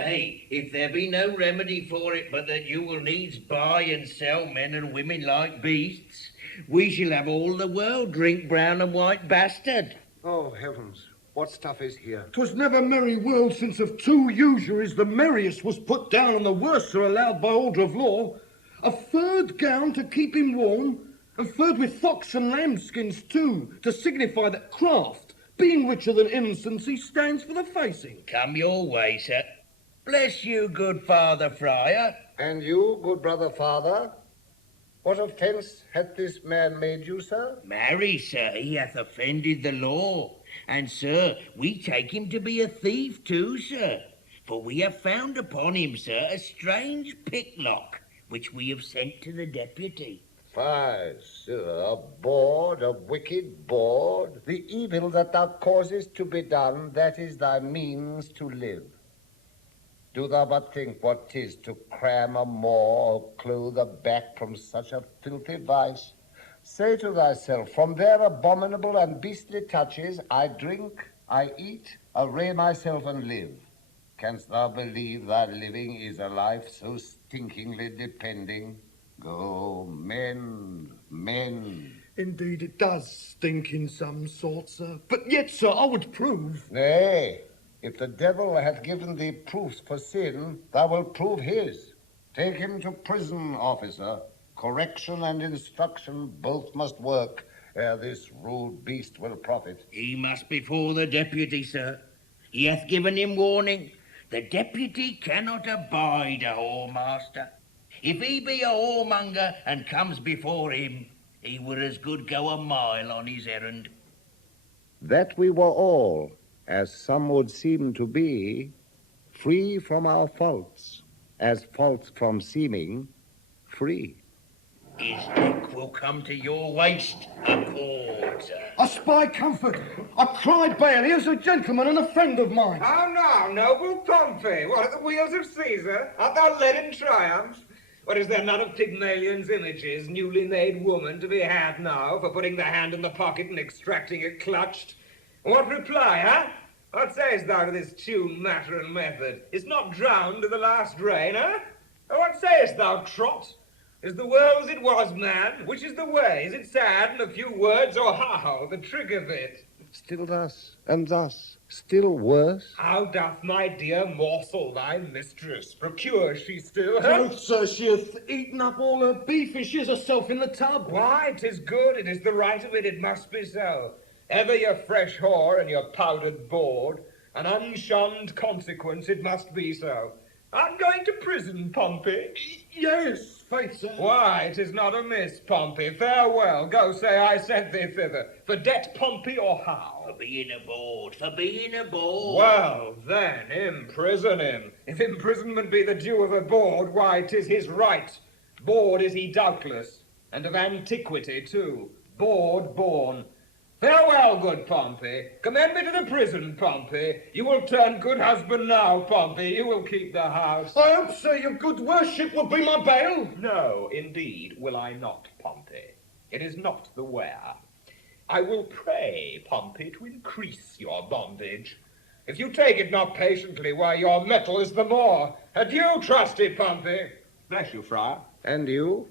Nay, if there be no remedy for it but that you will needs buy and sell men and women like beasts, we shall have all the world drink brown and white bastard. Oh, heavens, what stuff is here? 'Twas never merry world since of two usuries the merriest was put down and the worst are allowed by order of law. A furred gown to keep him warm, and furred with fox and lambskins too, to signify that craft, being richer than innocency, stands for the facing. Come your way, sir. Bless you, good Father Friar. And you, good brother father? What offence hath this man made you, sir? Marry, sir, he hath offended the law. And, sir, we take him to be a thief too, sir. For we have found upon him, sir, a strange picklock, which we have sent to the deputy. Fie, sir, bored, a wicked bored. The evil that thou causest to be done, that is thy means to live. Do thou but think what 'tis to cram a maw or clothe a back from such a filthy vice. Say to thyself, from their abominable and beastly touches, I drink, I eat, array myself and live. Canst thou believe thy living is a life so stinkingly depending? Go, mend, mend. Indeed it does stink in some sort, sir. But yet, sir, I would prove. Nay, if the devil hath given thee proofs for sin, thou wilt prove his. Take him to prison, officer. Correction and instruction both must work, ere this rude beast will profit. He must before the deputy, sir. He hath given him warning. The deputy cannot abide a whoremaster. If he be a whoremonger and comes before him, he would as good go a mile on his errand. That we were all, as some would seem to be, free from our faults, as faults from seeming free. His neck will come to your waist, a cord, sir. I spy comfort. I cry bail. Here's a gentleman and a friend of mine. How now, noble Pompey? What, at the wheels of Caesar? Art thou led in triumph? What, is there none of Pygmalion's images, newly made woman, to be had now, for putting the hand in the pocket and extracting it clutched? What reply, huh? What sayest thou to this tune, matter, and method? Is not drowned to the last rain, huh? Or what sayest thou, Trot? Is the world as it was, man? Which is the way? Is it sad in a few words, or how, the trick of it? Still thus, and thus, still worse. How doth my dear morsel, thy mistress? Procures she still, huh? Oh, sir, she hath eaten up all her beef and she's herself in the tub. Why, 'tis good, it is the right of it, it must be so. Ever your fresh whore and your powdered board, an unshunned consequence, it must be so. I'm going to prison, Pompey. Yes, faith, sir. Why, 'tis not amiss, Pompey. Farewell, go say I sent thee thither. For debt, Pompey, or how? For being aboard, for being aboard. Well, then, imprison him. If imprisonment be the due of a board, why, 'tis his right. Bored is he doubtless, and of antiquity too. Bored born. Farewell, good Pompey. Commend me to the prison, Pompey. You will turn good husband now, Pompey. You will keep the house. I hope, sir, your good worship will be my bail. No, indeed, will I not, Pompey. It is not the wear. I will pray, Pompey, to increase your bondage. If you take it not patiently, why, your metal is the more. Adieu, trusty Pompey. Bless you, friar. And you?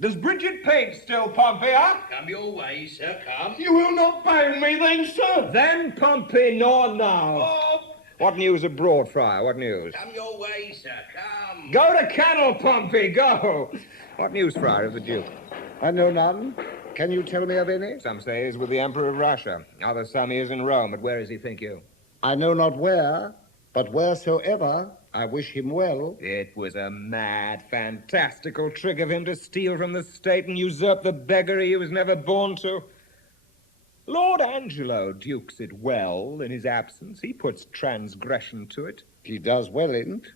Does Bridget paint still, Pompey, huh? Come your way, sir, come. You will not bail me then, sir? Then, Pompey, nor now. Oh, What news abroad, friar? What news? come your way, sir, come. Go to kennel, Pompey, go. What news, friar, of the Duke? I know none. Can you tell me of any? Some say he's with the Emperor of Russia. Others some he is in Rome, but where is he, think you? I know not where, but wheresoever, I wish him well. It was a mad, fantastical trick of him to steal from the state and usurp the beggary he was never born to. Lord Angelo dukes it well in his absence. He puts transgression to it. He does well in't.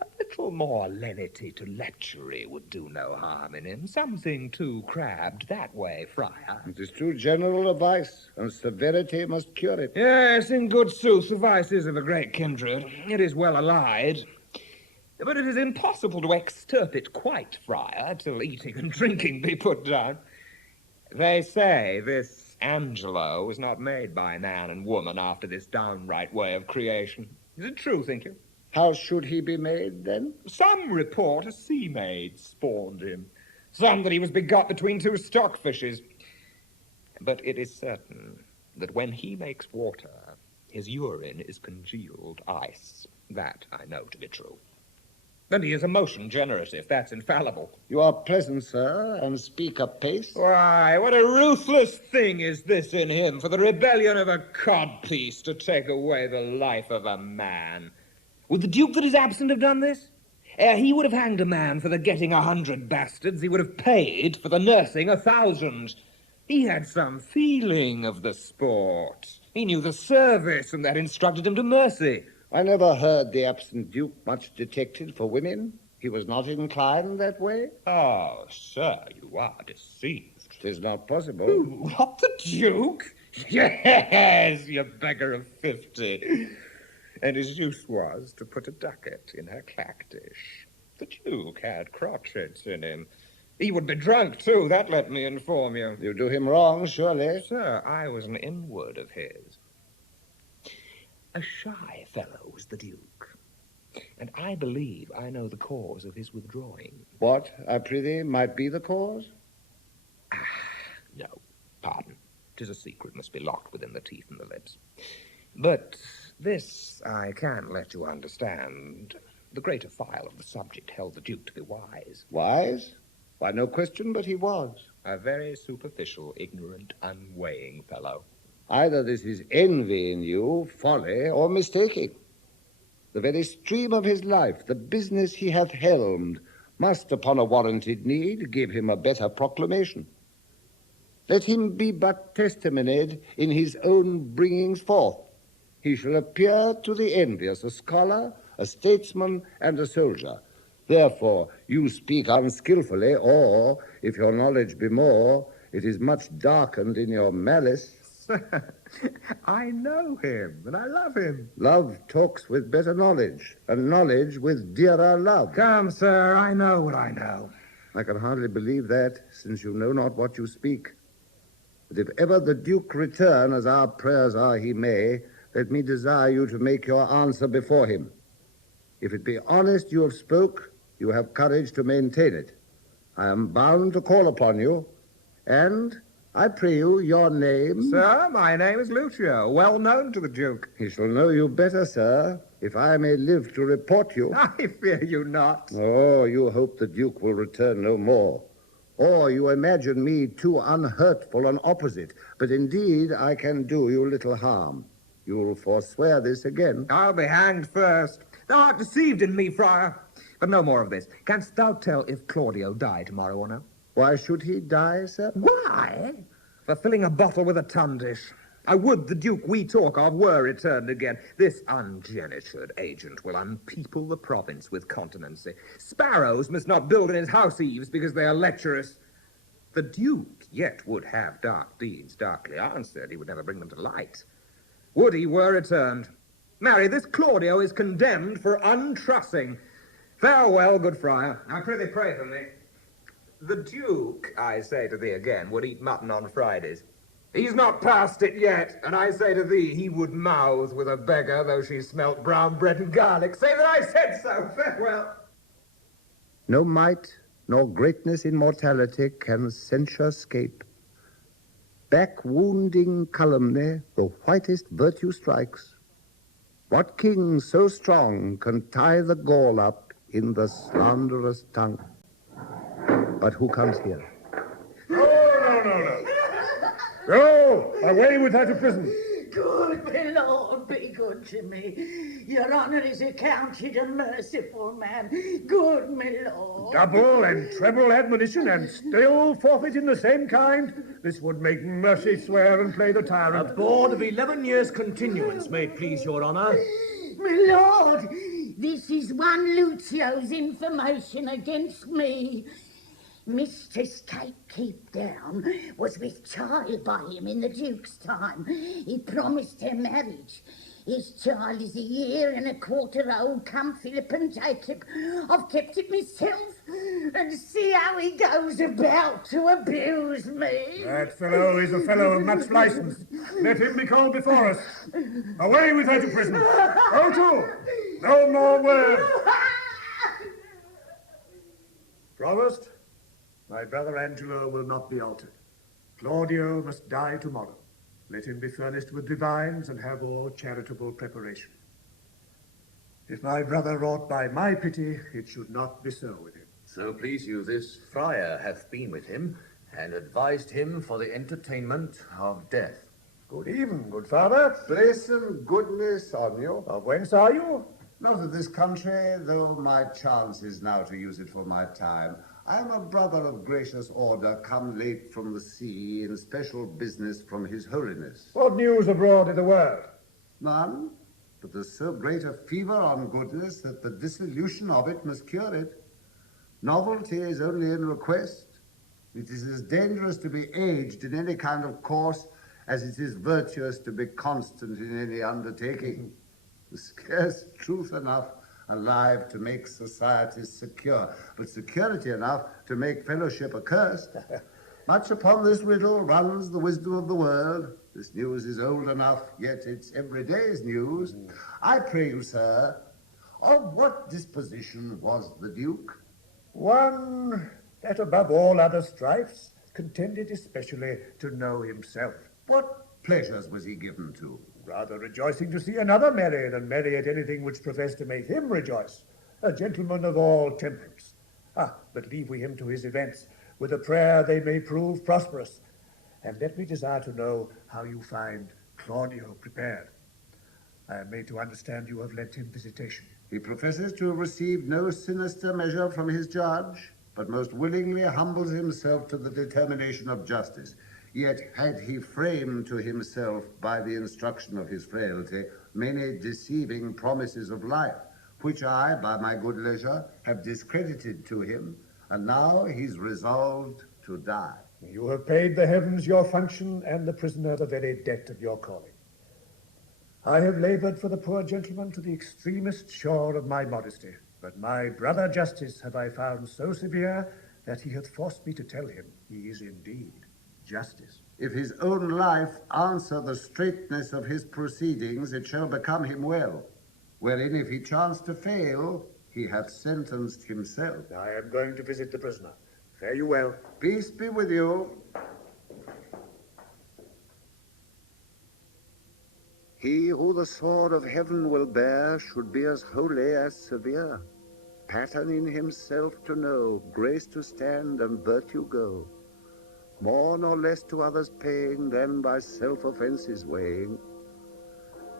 A little more lenity to lechery would do no harm in him. Something too crabbed that way, friar. It is true general advice, and severity must cure it. Yes, in good sooth, the vice is of a great kindred. It is well allied. But it is impossible to extirp it quite, friar, till eating and drinking be put down. They say this Angelo was not made by man and woman after this downright way of creation. Is it true, think you? How should he be made, then? Some report a sea maid spawned him. Some that he was begot between two stockfishes. But it is certain that when he makes water, his urine is congealed ice. That I know to be true. And he is a motion generative. That's infallible. You are pleasant, sir, and speak apace. Why, what a ruthless thing is this in him for the rebellion of a codpiece to take away the life of a man. Would the Duke that is absent have done this? Ere he would have hanged a man for the getting 100 bastards, he would have paid for the nursing 1,000. He had some feeling of the sport. He knew the service, and that instructed him to mercy. I never heard the absent Duke much detected for women. He was not inclined that way. Oh, sir, you are deceived. 'Tis not possible. Who, not the Duke? Yes, you beggar of 50. And his use was to put a ducat in her clack dish. The Duke had crotchets in him. He would be drunk, too, that let me inform you. You do him wrong, surely. Sir, I was an inward of his. A shy fellow was the Duke, and I believe I know the cause of his withdrawing. What, I prithee, might be the cause? No, pardon. 'Tis a secret, must be locked within the teeth and the lips. But this I can let you understand. The greater file of the subject held the Duke to be wise. Wise? Why, no question but he was. A very superficial, ignorant, unweighing fellow. Either this is envy in you, folly, or mistaking. The very stream of his life, the business he hath helmed, must, upon a warranted need, give him a better proclamation. Let him be but testimonied in his own bringings forth. He shall appear to the envious a scholar, a statesman, and a soldier. Therefore, you speak unskilfully, or, if your knowledge be more, it is much darkened in your malice. I know him, and I love him. Love talks with better knowledge, and knowledge with dearer love. Come, sir, I know what I know. I can hardly believe that, since you know not what you speak. But if ever the Duke return, as our prayers are he may, let me desire you to make your answer before him. If it be honest you have spoke, you have courage to maintain it. I am bound to call upon you, and I pray you your name. Sir, my name is Lucio, well known to the Duke. He shall know you better, sir, if I may live to report you. I fear you not. Oh, you hope the Duke will return no more. Or you imagine me too unhurtful and opposite. But indeed, I can do you little harm. You will forswear this again. I'll be hanged first. Thou art deceived in me, friar. But no more of this. Canst thou tell if Claudio die tomorrow or no? Why should he die, sir? Why? For filling a bottle with a tundish. I would the Duke we talk of were returned again. This ungenitured agent will unpeople the province with continency. Sparrows must not build in his house eaves because they are lecherous. The Duke yet would have dark deeds darkly answered. He would never bring them to light. Would he were returned. Marry, this Claudio is condemned for untrussing. Farewell, good friar. I prithee pray for me. The Duke, I say to thee again, would eat mutton on Fridays. He's not past it yet, and I say to thee, he would mouth with a beggar, though she smelt brown bread and garlic. Say that I said so. Farewell. No might nor greatness in mortality can censure scape. Back wounding calumny, the whitest virtue strikes. What king so strong can tie the gall up in the slanderous tongue? But who comes here? No. Go! Away with her to prison. Good, my lord, be good to me. Your honour is accounted a merciful man. Good, my lord. Double and treble admonition, and still forfeit in the same kind? This would make mercy swear and play the tyrant. A board of 11 years' continuance, may it please your honour. My lord, this is one Lucio's information against me. Mistress Kate Keepdown was with child by him in the Duke's time. He promised her marriage. His child is 1.25 years old, come Philip and Jacob. I've kept it myself. and see how he goes about to abuse me. That fellow is a fellow of much license. Let him be called before us. Away with her to prison. Go to. No more words. Provost, my brother Angelo will not be altered. Claudio must die tomorrow. Let him be furnished with divines and have all charitable preparation. If my brother wrought by my pity, it should not be so with him. So please you, this friar hath been with him, and advised him for the entertainment of death. Good even, good father. Grace and goodness on you. Of whence are you? Not of this country, though my chance is now to use it for my time. I am a brother of gracious order, come late from the sea, in special business from his holiness. What news abroad in the world? None, but there's so great a fever on goodness that the dissolution of it must cure it. Novelty is only in request. It is as dangerous to be aged in any kind of course as it is virtuous to be constant in any undertaking. Scarce truth enough alive to make society secure, but security enough to make fellowship accursed. Much upon this riddle runs the wisdom of the world. This news is old enough, yet it's every day's news. I pray you, sir, of what disposition was the Duke? One that above all other strifes contended especially to know himself. What pleasures was he given to? Rather rejoicing to see another merry than merry at anything which professed to make him rejoice. A gentleman of all temperance. But leave we him to his events, with a prayer they may prove prosperous. And let me desire to know how you find Claudio prepared. I am made to understand you have lent him visitation. He professes to have received no sinister measure from his judge, but most willingly humbles himself to the determination of justice. Yet had he framed to himself, by the instruction of his frailty, many deceiving promises of life, which I, by my good leisure, have discredited to him, and now he's resolved to die. You have paid the heavens your function, and the prisoner the very debt of your calling. I have labored for the poor gentleman to the extremest shore of my modesty, but my brother justice have I found so severe that he hath forced me to tell him he is indeed justice. If his own life answer the straightness of his proceedings, it shall become him well, wherein if he chance to fail, he hath sentenced himself. I am going to visit the prisoner. Fare you well. Peace be with you. He who the sword of heaven will bear should be as holy as severe, pattern in himself to know, grace to stand and virtue go, more nor less to others paying than by self-offences weighing.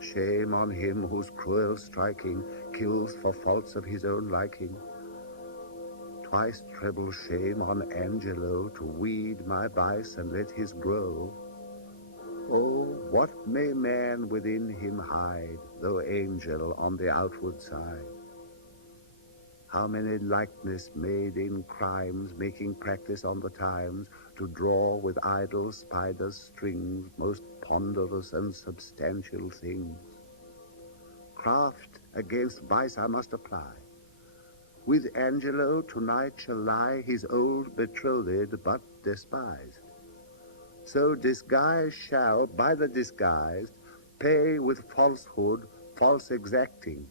Shame on him whose cruel striking kills for faults of his own liking. Twice treble shame on Angelo to weed my vice and let his grow. Oh, what may man within him hide, though angel on the outward side? How many likeness made in crimes, making practice on the times, to draw with idle spiders' strings most ponderous and substantial things. Craft against vice I must apply. With Angelo tonight shall lie his old betrothed but despised. So disguise shall, by the disguised, pay with falsehood false exacting,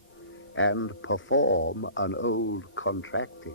and perform an old contracting.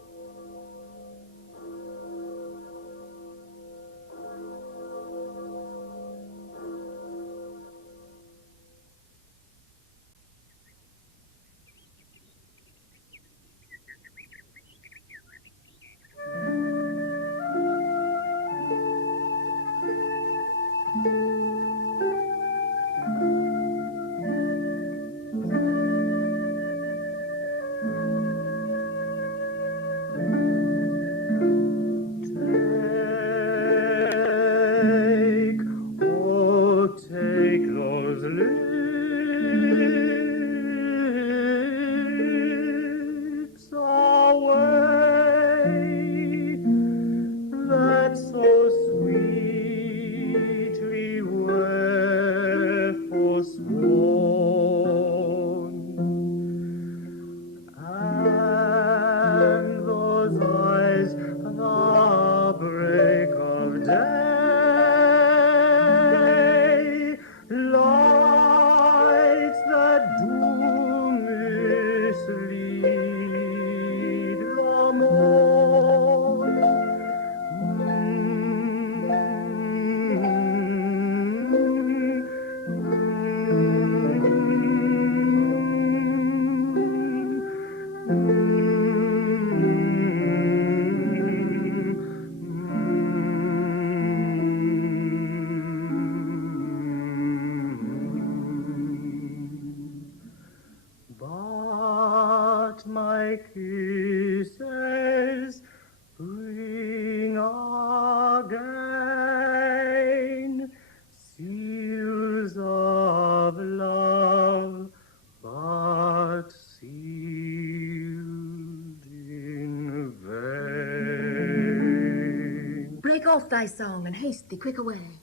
out thy song, and haste thee quick away.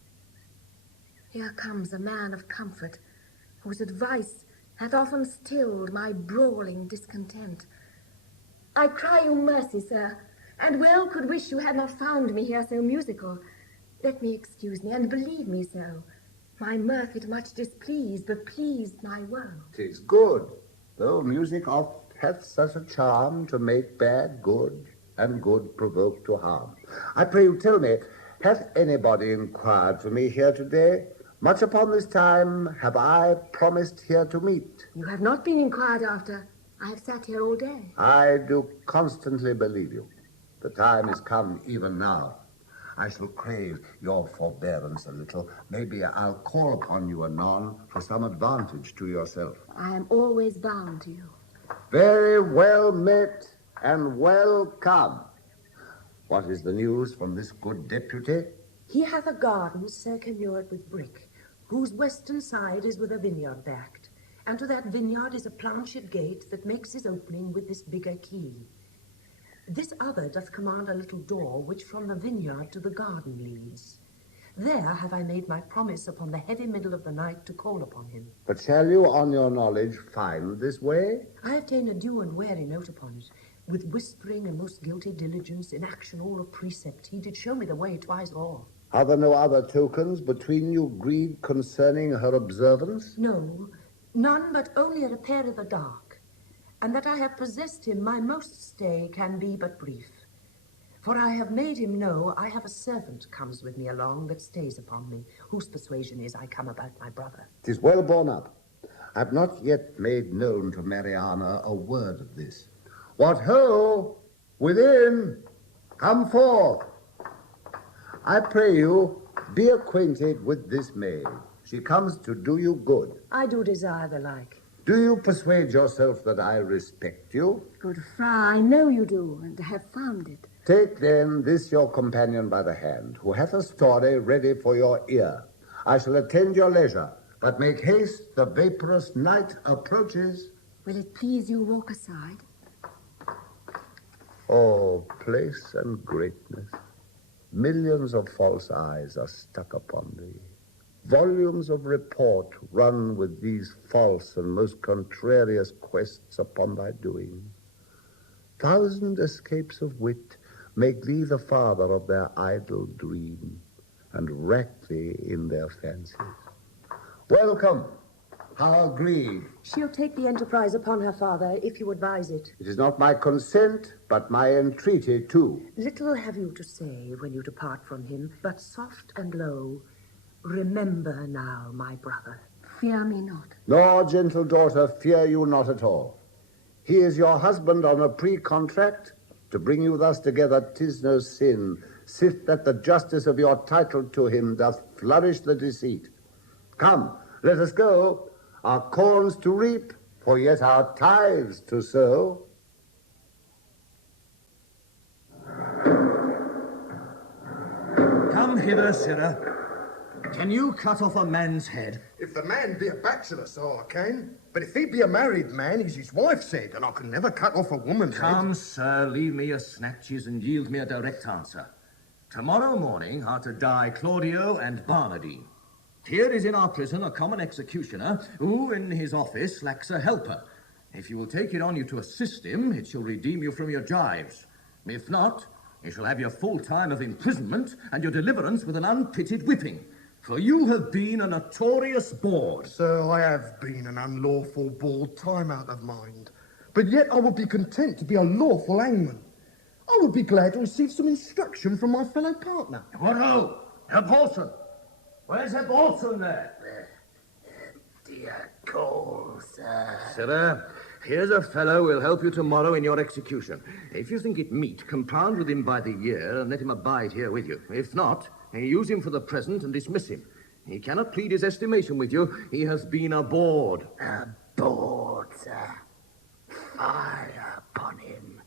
Here comes a man of comfort, whose advice hath often stilled my brawling discontent. I cry you mercy, sir, and well could wish you had not found me here so musical. Let me excuse me, and believe me so. My mirth it much displeased, but pleased my woe. 'Tis good, though music oft hath such a charm to make bad good, and good provoke to harm. I pray you tell me, hath anybody inquired for me here today? Much upon this time have I promised here to meet. You have not been inquired after. I have sat here all day. I do constantly believe you. The time is come even now. I shall crave your forbearance a little. Maybe I'll call upon you anon for some advantage to yourself. I am always bound to you. Very well met and well come. What is the news from this good deputy? He hath a garden circummured with brick, whose western side is with a vineyard backed, and to that vineyard is a planched gate that makes his opening with this bigger key. This other doth command a little door, which from the vineyard to the garden leads. There have I made my promise upon the heavy middle of the night to call upon him. But shall you on your knowledge find this way? I have ta'en a due and wary note upon it. With whispering and most guilty diligence, in action all of precept, he did show me the way twice o'er. Are there no other tokens between you agreed concerning her observance? No, none, but only a repair of the dark. And that I have possessed him, my most stay can be but brief. For I have made him know I have a servant comes with me along that stays upon me, whose persuasion is I come about my brother. 'Tis well borne up. I've not yet made known to Mariana a word of this. What ho! Within! Come forth! I pray you, be acquainted with this maid. She comes to do you good. I do desire the like. Do you persuade yourself that I respect you? Good Fra, I know you do, and have found it. Take then this your companion by the hand, who hath a story ready for your ear. I shall attend your leisure, but make haste, the vaporous night approaches. Will it please you walk aside? Oh, place and greatness. Millions of false eyes are stuck upon thee. Volumes of report run with these false and most contrarious quests upon thy doing. Thousand escapes of wit make thee the father of their idle dream, and rack thee in their fancies. Welcome. How agreed? She'll take the enterprise upon her, father, if you advise it. It is not my consent, but my entreaty too. Little have you to say when you depart from him, but soft and low, remember now, my brother. Fear me not. No, gentle daughter, fear you not at all. He is your husband on a pre-contract. To bring you thus together, 'tis no sin, sith that the justice of your title to him doth flourish the deceit. Come, let us go, our corns to reap, for yet our tithes to sow. Come hither, sirrah. Can you cut off a man's head? If the man be a bachelor, so I can. But if he be a married man, as his wife said, and I can never cut off a woman's head. Come, sir, leave me your snatches and yield me a direct answer. Tomorrow morning are to die Claudio and Barnardine. Here is in our prison a common executioner who, in his office, lacks a helper. If you will take it on you to assist him, it shall redeem you from your gyves. If not, you shall have your full time of imprisonment and your deliverance with an unpitied whipping. For you have been a notorious bawd. Sir, I have been an unlawful bawd, time out of mind. But yet I would be content to be a lawful hangman. I would be glad to receive some instruction from my fellow partner. What ho! Herr Bolson! Where's Herr Bolson there? Dear call, sir. Sirrah, here's a fellow who'll help you tomorrow in your execution. If you think it meet, compound with him by the year and let him abide here with you. If not, use him for the present and dismiss him. He cannot plead his estimation with you. He has been a bawd. A bawd, sir. Fire upon him.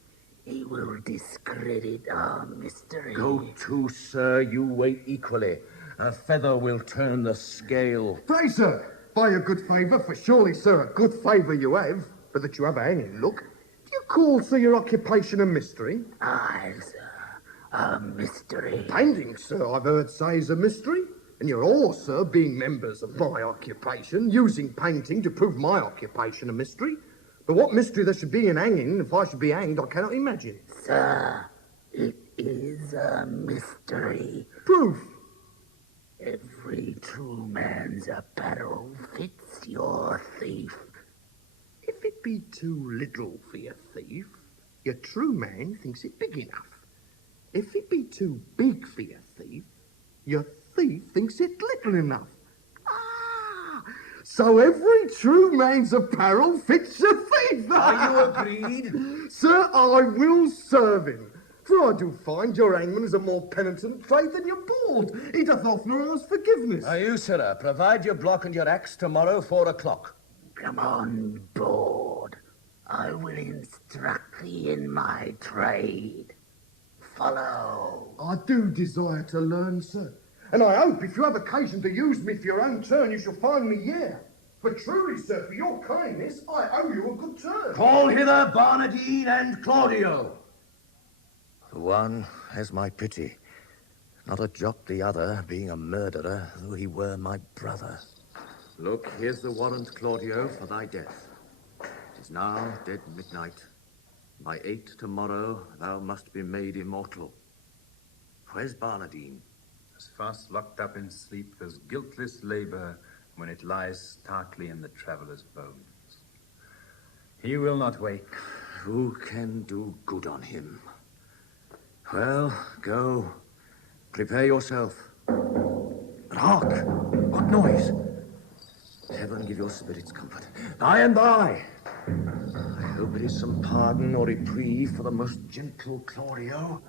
He will discredit our mystery. Go to, sir. You weigh equally. A feather will turn the scale. Pray, sir, by a good favour, for surely, sir, a good favour you have, but that you have a hanging look. Do you call, sir, your occupation a mystery? Aye, sir. a mystery. Painting, sir, I've heard say is a mystery. And you're all, sir, being members of my occupation, using painting to prove my occupation a mystery. But what mystery there should be in hanging, if I should be hanged, I cannot imagine. Sir, it is a mystery. Proof. Every true man's apparel fits your thief. If it be too little for your thief, your true man thinks it big enough. If it be too big for your thief thief thinks it little enough. Ah! So every true man's apparel fits your thief. Are you agreed? Sir, I will serve him. For I do find your hangman is a more penitent trade than your board. He doth oftener ask forgiveness. Are you, sirrah? Provide your block and your axe tomorrow, 4 o'clock. Come on board. I will instruct thee in my trade. Follow. I do desire to learn, sir. And I hope if you have occasion to use me for your own turn, you shall find me here. For truly, sir, for your kindness, I owe you a good turn. Call hither Barnardine and Claudio. The one has my pity, not a jot the other, being a murderer, though he were my brother. Look, here's the warrant, Claudio, for thy death. It is now dead midnight. By 8 tomorrow, thou must be made immortal. Where's Barnardine? As fast locked up in sleep as guiltless labor when it lies starkly in the traveller's bones. He will not wake. Who can do good on him? Well, go. Prepare yourself. But hark! What noise? Heaven give your spirits comfort. By and by. I hope it is some pardon or reprieve for the most gentle Claudio.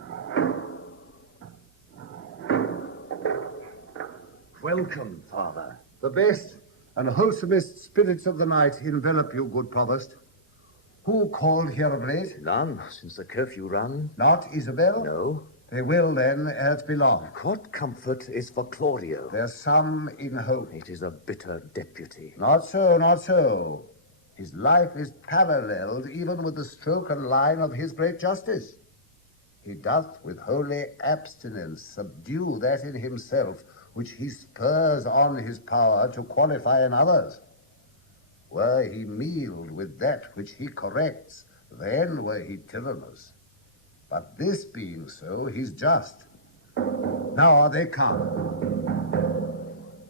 Welcome, Father. The best and wholesomest spirits of the night envelop you, good provost. Who called here of late? None, since the curfew run. Not Isabella? No. They will then, ere it be long. What comfort is for Claudio? There's some in hope. It is a bitter deputy. Not so, not so. His life is paralleled even with the stroke and line of his great justice. He doth with holy abstinence subdue that in himself which he spurs on his power to qualify in others. Were he mealed with that which he corrects, then were he tyrannous. But this being so, he's just. Now they come.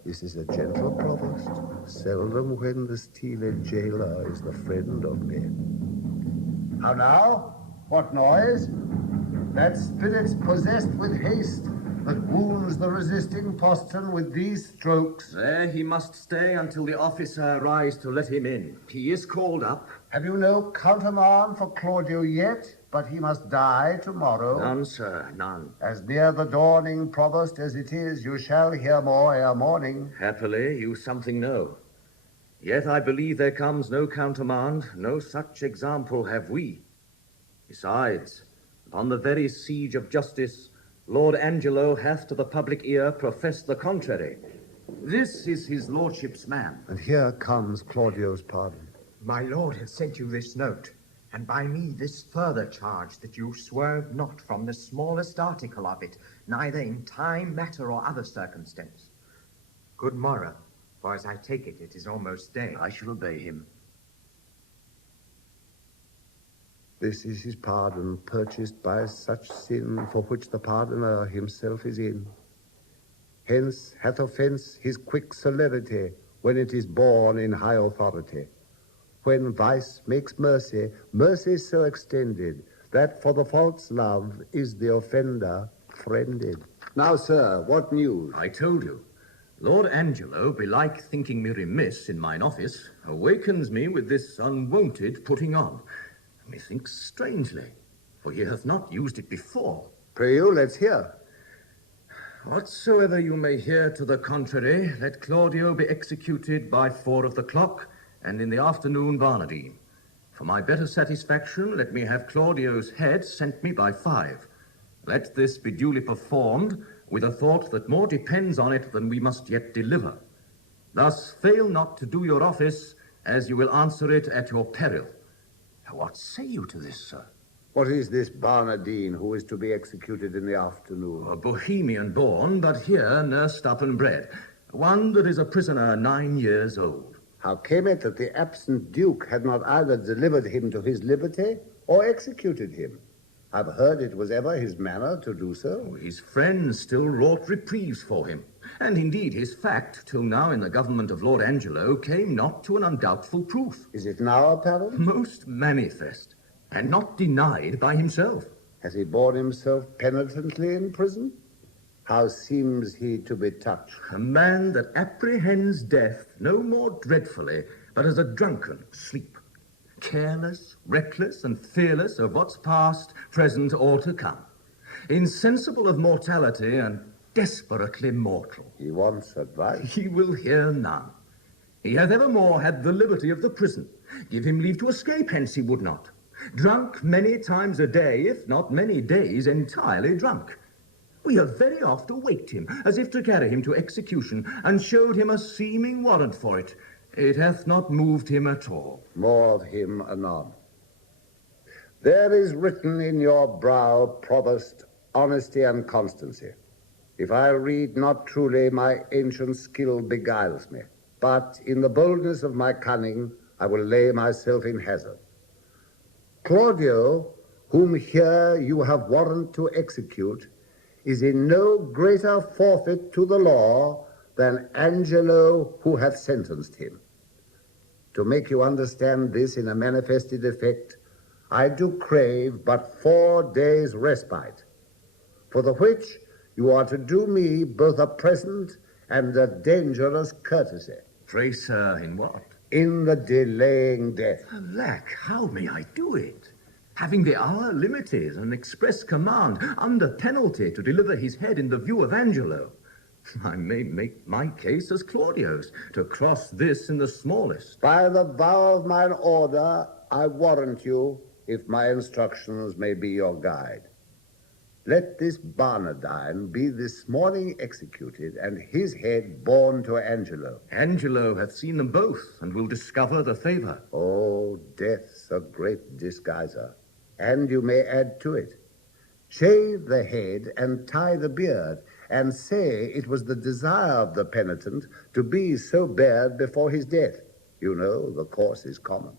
This is a gentle provost, seldom when the steeled jailer is the friend of men. How now? What noise? That spirit possessed with haste that wounds the resisting postern with these strokes. There he must stay until the officer arrives to let him in. He is called up. Have you no countermand for Claudio yet? But he must die tomorrow. None, sir, none. As near the dawning, provost, as it is, you shall hear more ere morning. Happily, you something know. Yet I believe there comes no countermand, no such example have we. Besides, upon the very siege of justice, Lord Angelo hath to the public ear professed the contrary. This is his lordship's man. And here comes Claudio's pardon. My lord has sent you this note, and by me this further charge that you swerve not from the smallest article of it, neither in time, matter, or other circumstance. Good morrow, for as I take it, it is almost day. I shall obey him. This is his pardon, purchased by such sin for which the pardoner himself is in. Hence hath offence his quick celerity when it is born in high authority. When vice makes mercy, mercy so extended that for the false love is the offender friended. Now, sir, what news? I told you. Lord Angelo, belike thinking me remiss in mine office, awakens me with this unwonted putting on. Methinks strangely, for he hath not used it before. Pray you, let's hear. Whatsoever you may hear to the contrary, let Claudio be executed by 4 of the clock, and in the afternoon Barnardine. For my better satisfaction, let me have Claudio's head sent me by 5. Let this be duly performed, with a thought that more depends on it than we must yet deliver. Thus fail not to do your office, as you will answer it at your peril. What say you to this, sir? What is this Barnardine who is to be executed in the afternoon? A Bohemian born, but here nursed up and bred. One that is a prisoner 9 years old. How came it that the absent Duke had not either delivered him to his liberty or executed him? I've heard it was ever his manner to do so. His friends still wrought reprieves for him. And indeed his fact, till now in the government of Lord Angelo, came not to an undoubtful proof. Is it now apparent? Most manifest, and not denied by himself. Has he borne himself penitently in prison? How seems he to be touched? A man that apprehends death no more dreadfully, but as a drunken sleep. Careless, reckless, and fearless of what's past, present, or to come. Insensible of mortality and desperately mortal. He wants advice. He will hear none. He hath evermore had the liberty of the prison. Give him leave to escape, hence he would not. Drunk many times a day, if not many days, entirely drunk. We have very oft awaked him, as if to carry him to execution, and showed him a seeming warrant for it. It hath not moved him at all. More of him anon. There is written in your brow, Provost, honesty and constancy. If I read not truly, my ancient skill beguiles me. But in the boldness of my cunning, I will lay myself in hazard. Claudio, whom here you have warrant to execute, is in no greater forfeit to the law than Angelo, who hath sentenced him. To make you understand this in a manifested effect, I do crave but 4 days' respite, for the which you are to do me both a present and a dangerous courtesy. Pray, sir, in what? In the delaying death. Alack, how may I do it? Having the hour limited, an express command, under penalty, to deliver his head in the view of Angelo. I may make my case as Claudio's, to cross this in the smallest. By the vow of mine order, I warrant you, if my instructions may be your guide. Let this Barnardine be this morning executed, and his head borne to Angelo. Angelo hath seen them both, and will discover the favor. Oh, death's a great disguiser, and you may add to it. Shave the head and tie the beard, and say it was the desire of the penitent to be so bared before his death. You know, the course is common.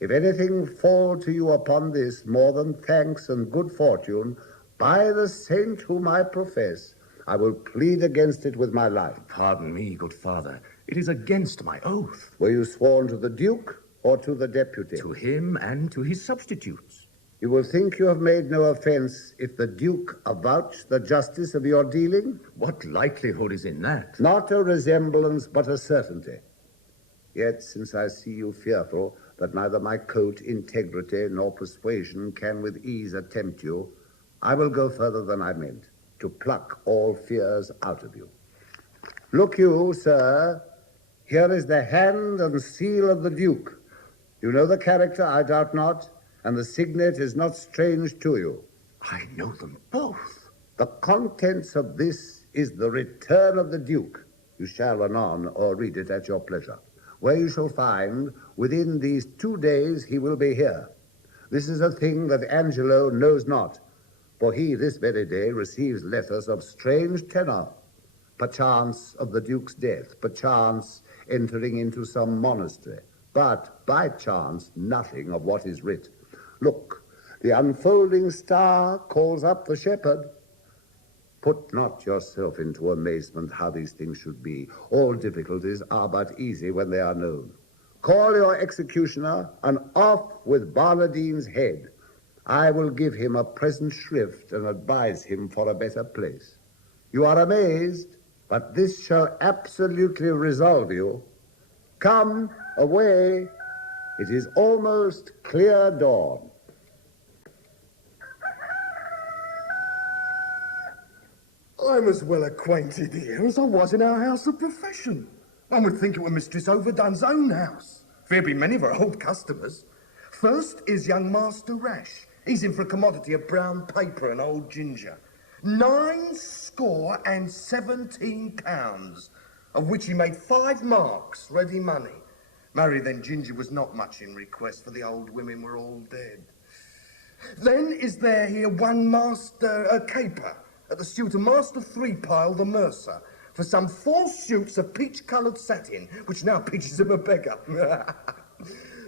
If anything fall to you upon this more than thanks and good fortune, by the saint whom I profess, I will plead against it with my life. Pardon me, good father. It is against my oath. Were you sworn to the Duke or to the deputy? To him and to his substitutes. You will think you have made no offense if the Duke avouch the justice of your dealing? What likelihood is in that? Not a resemblance, but a certainty. Yet, since I see you fearful that neither my coat, integrity, nor persuasion can with ease attempt you, I will go further than I meant, to pluck all fears out of you. Look you, sir, here is the hand and seal of the Duke. You know the character, I doubt not, and the signet is not strange to you. I know them both. The contents of this is the return of the Duke. You shall anon, or read it at your pleasure, where you shall find, within these 2 days he will be here. This is a thing that Angelo knows not, for he this very day receives letters of strange tenor, perchance of the Duke's death, perchance entering into some monastery, but by chance nothing of what is writ. Look, the unfolding star calls up the shepherd. Put not yourself into amazement how these things should be. All difficulties are but easy when they are known. Call your executioner, and off with Barnardine's head. I will give him a present shrift and advise him for a better place. You are amazed, but this shall absolutely resolve you. Come, away. It is almost clear dawn. I'm as well acquainted here as I was in our house of profession. One would think it were Mistress Overdone's own house. There be many of her old customers. First is young Master Rash. He's in for a commodity of brown paper and old ginger. 17 pounds, of which he made 5 marks ready money. Marry, then ginger was not much in request, for the old women were all dead. Then is there here one master caper at the suit of Master Threepile the mercer for some 4 suits of peach-coloured satin, which now pitches him a beggar.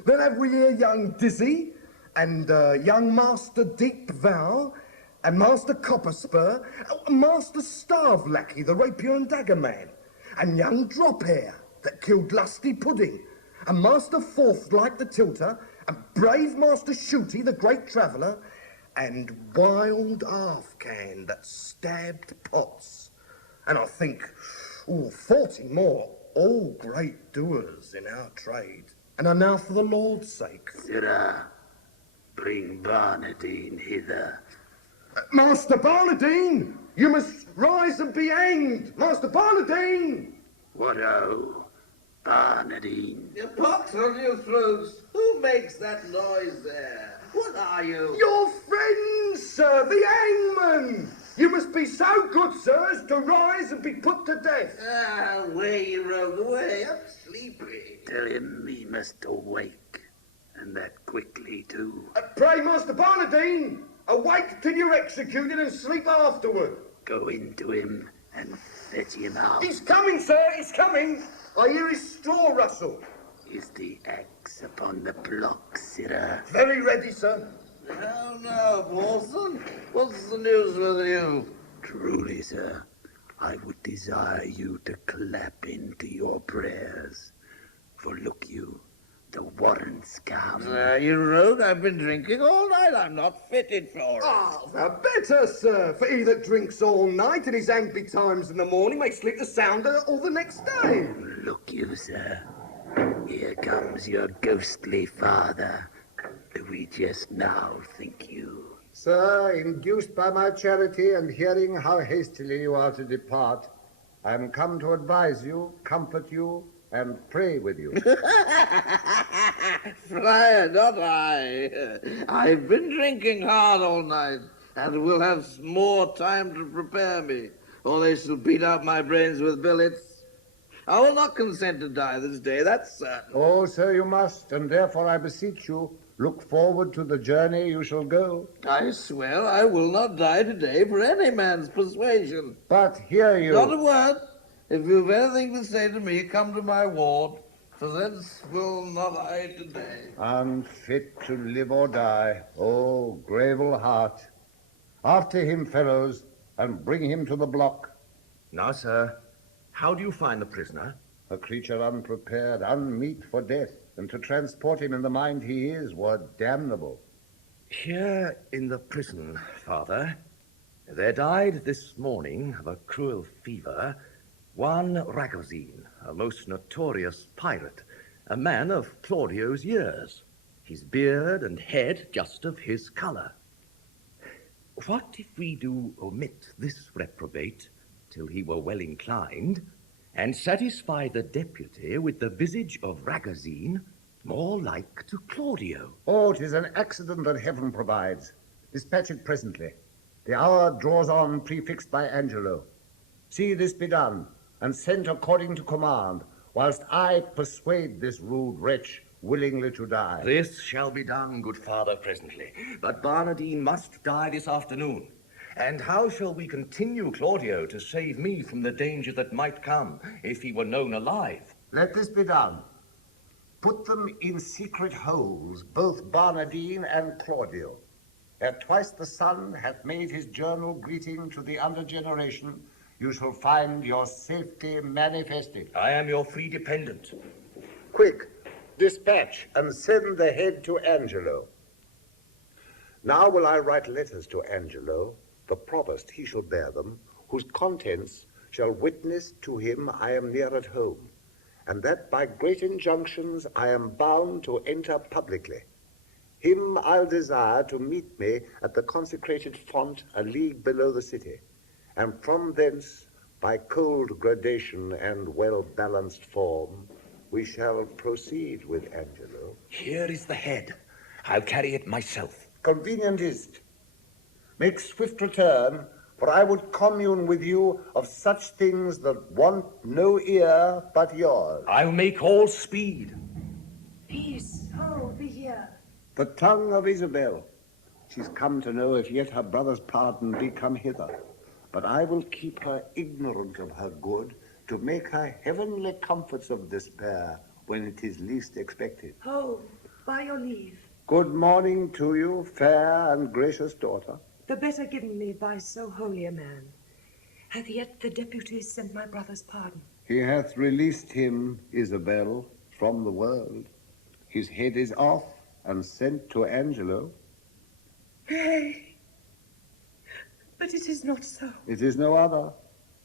Then have we here young Dizzy, and young Master Deep Vow, and Master Copperspur, Master Starve Lackey, the rapier and dagger man, and young Drop Hair, that killed Lusty Pudding, and Master Forth like the tilter, and brave Master Shooty, the great traveller, and Wild Half-Can, that stabbed Potts. And I think, 40 more, all great doers in our trade. And are now for the Lord's sake. Sirrah, bring Barnardine hither. Master Barnardine, you must rise and be hanged. Master Barnardine! What ho, Barnardine? You pox on your throats. Who makes that noise there? What are you? Your friend, sir, the hangman! You must be so good, sir, as to rise and be put to death. Away, you rogue, away. I'm sleepy. Tell him he must awake, and that quickly, too. Pray, Master Barnardine, awake till you're executed and sleep afterward. Go into him and fetch him out. He's coming, sir, he's coming. I hear his straw rustle. Is the axe upon the block, Sirrah? Very ready, sir. Now, Paulson, what's the news with you? Truly, sir, I would desire you to clap into your prayers. For look you, the warrant's come. You rogue, I've been drinking all night. I'm not fitted for it. The better, sir, for he that drinks all night and his hanged betimes in the morning may sleep the sounder all the next day. Look you, sir, here comes your ghostly father. Do we just now think you? Sir, induced by my charity and hearing how hastily you are to depart, I am come to advise you, comfort you, and pray with you. Friar, not I. I've been drinking hard all night, and will have more time to prepare me, or they shall beat out my brains with billets. I will not consent to die this day, that's certain. Oh, sir, you must, and therefore I beseech you, look forward to the journey you shall go. I swear I will not die today for any man's persuasion. But hear you. Not a word. If you've anything to say to me, come to my ward, for thence will not I today. Unfit to live or die, oh, Gravel heart. After him, fellows, and bring him to the block. Now, sir, how do you find the prisoner? A creature unprepared, unmeet for death, and to transport him in the mind he is were damnable. Here in the prison, Father, there died this morning of a cruel fever one Ragozine, a most notorious pirate, a man of Claudio's years, his beard and head just of his color. What if we do omit this reprobate till he were well inclined, and satisfy the deputy with the visage of Ragozine, more like to Claudio? Oh, 'tis an accident that heaven provides. Dispatch it presently. The hour draws on, prefixed by Angelo. See this be done, and sent according to command, whilst I persuade this rude wretch willingly to die. This shall be done, good father, presently. But Barnardine must die this afternoon. And how shall we continue, Claudio, to save me from the danger that might come if he were known alive? Let this be done. Put them in secret holes, both Barnardine and Claudio. Ere twice the sun hath made his journal greeting to the under generation, you shall find your safety manifested. I am your free dependent. Quick, dispatch and send the head to Angelo. Now will I write letters to Angelo, the provost he shall bear them, whose contents shall witness to him I am near at home, and that by great injunctions I am bound to enter publicly. Him I'll desire to meet me at the consecrated font a league below the city, and from thence, by cold gradation and well-balanced form, we shall proceed with Angelo. Here is the head. I'll carry it myself. Convenient is't. Make swift return, for I would commune with you of such things that want no ear but yours. I'll make all speed. Peace, hold, be here. The tongue of Isabella. She's come to know if yet her brother's pardon be come hither. But I will keep her ignorant of her good, to make her heavenly comforts of despair when it is least expected. Oh, by your leave. Good morning to you, fair and gracious daughter. The better given me by so holy a man. Hath yet the deputy sent my brother's pardon? He hath released him, Isabel, from the world. His head is off and sent to Angelo. Nay, but it is not so. It is no other.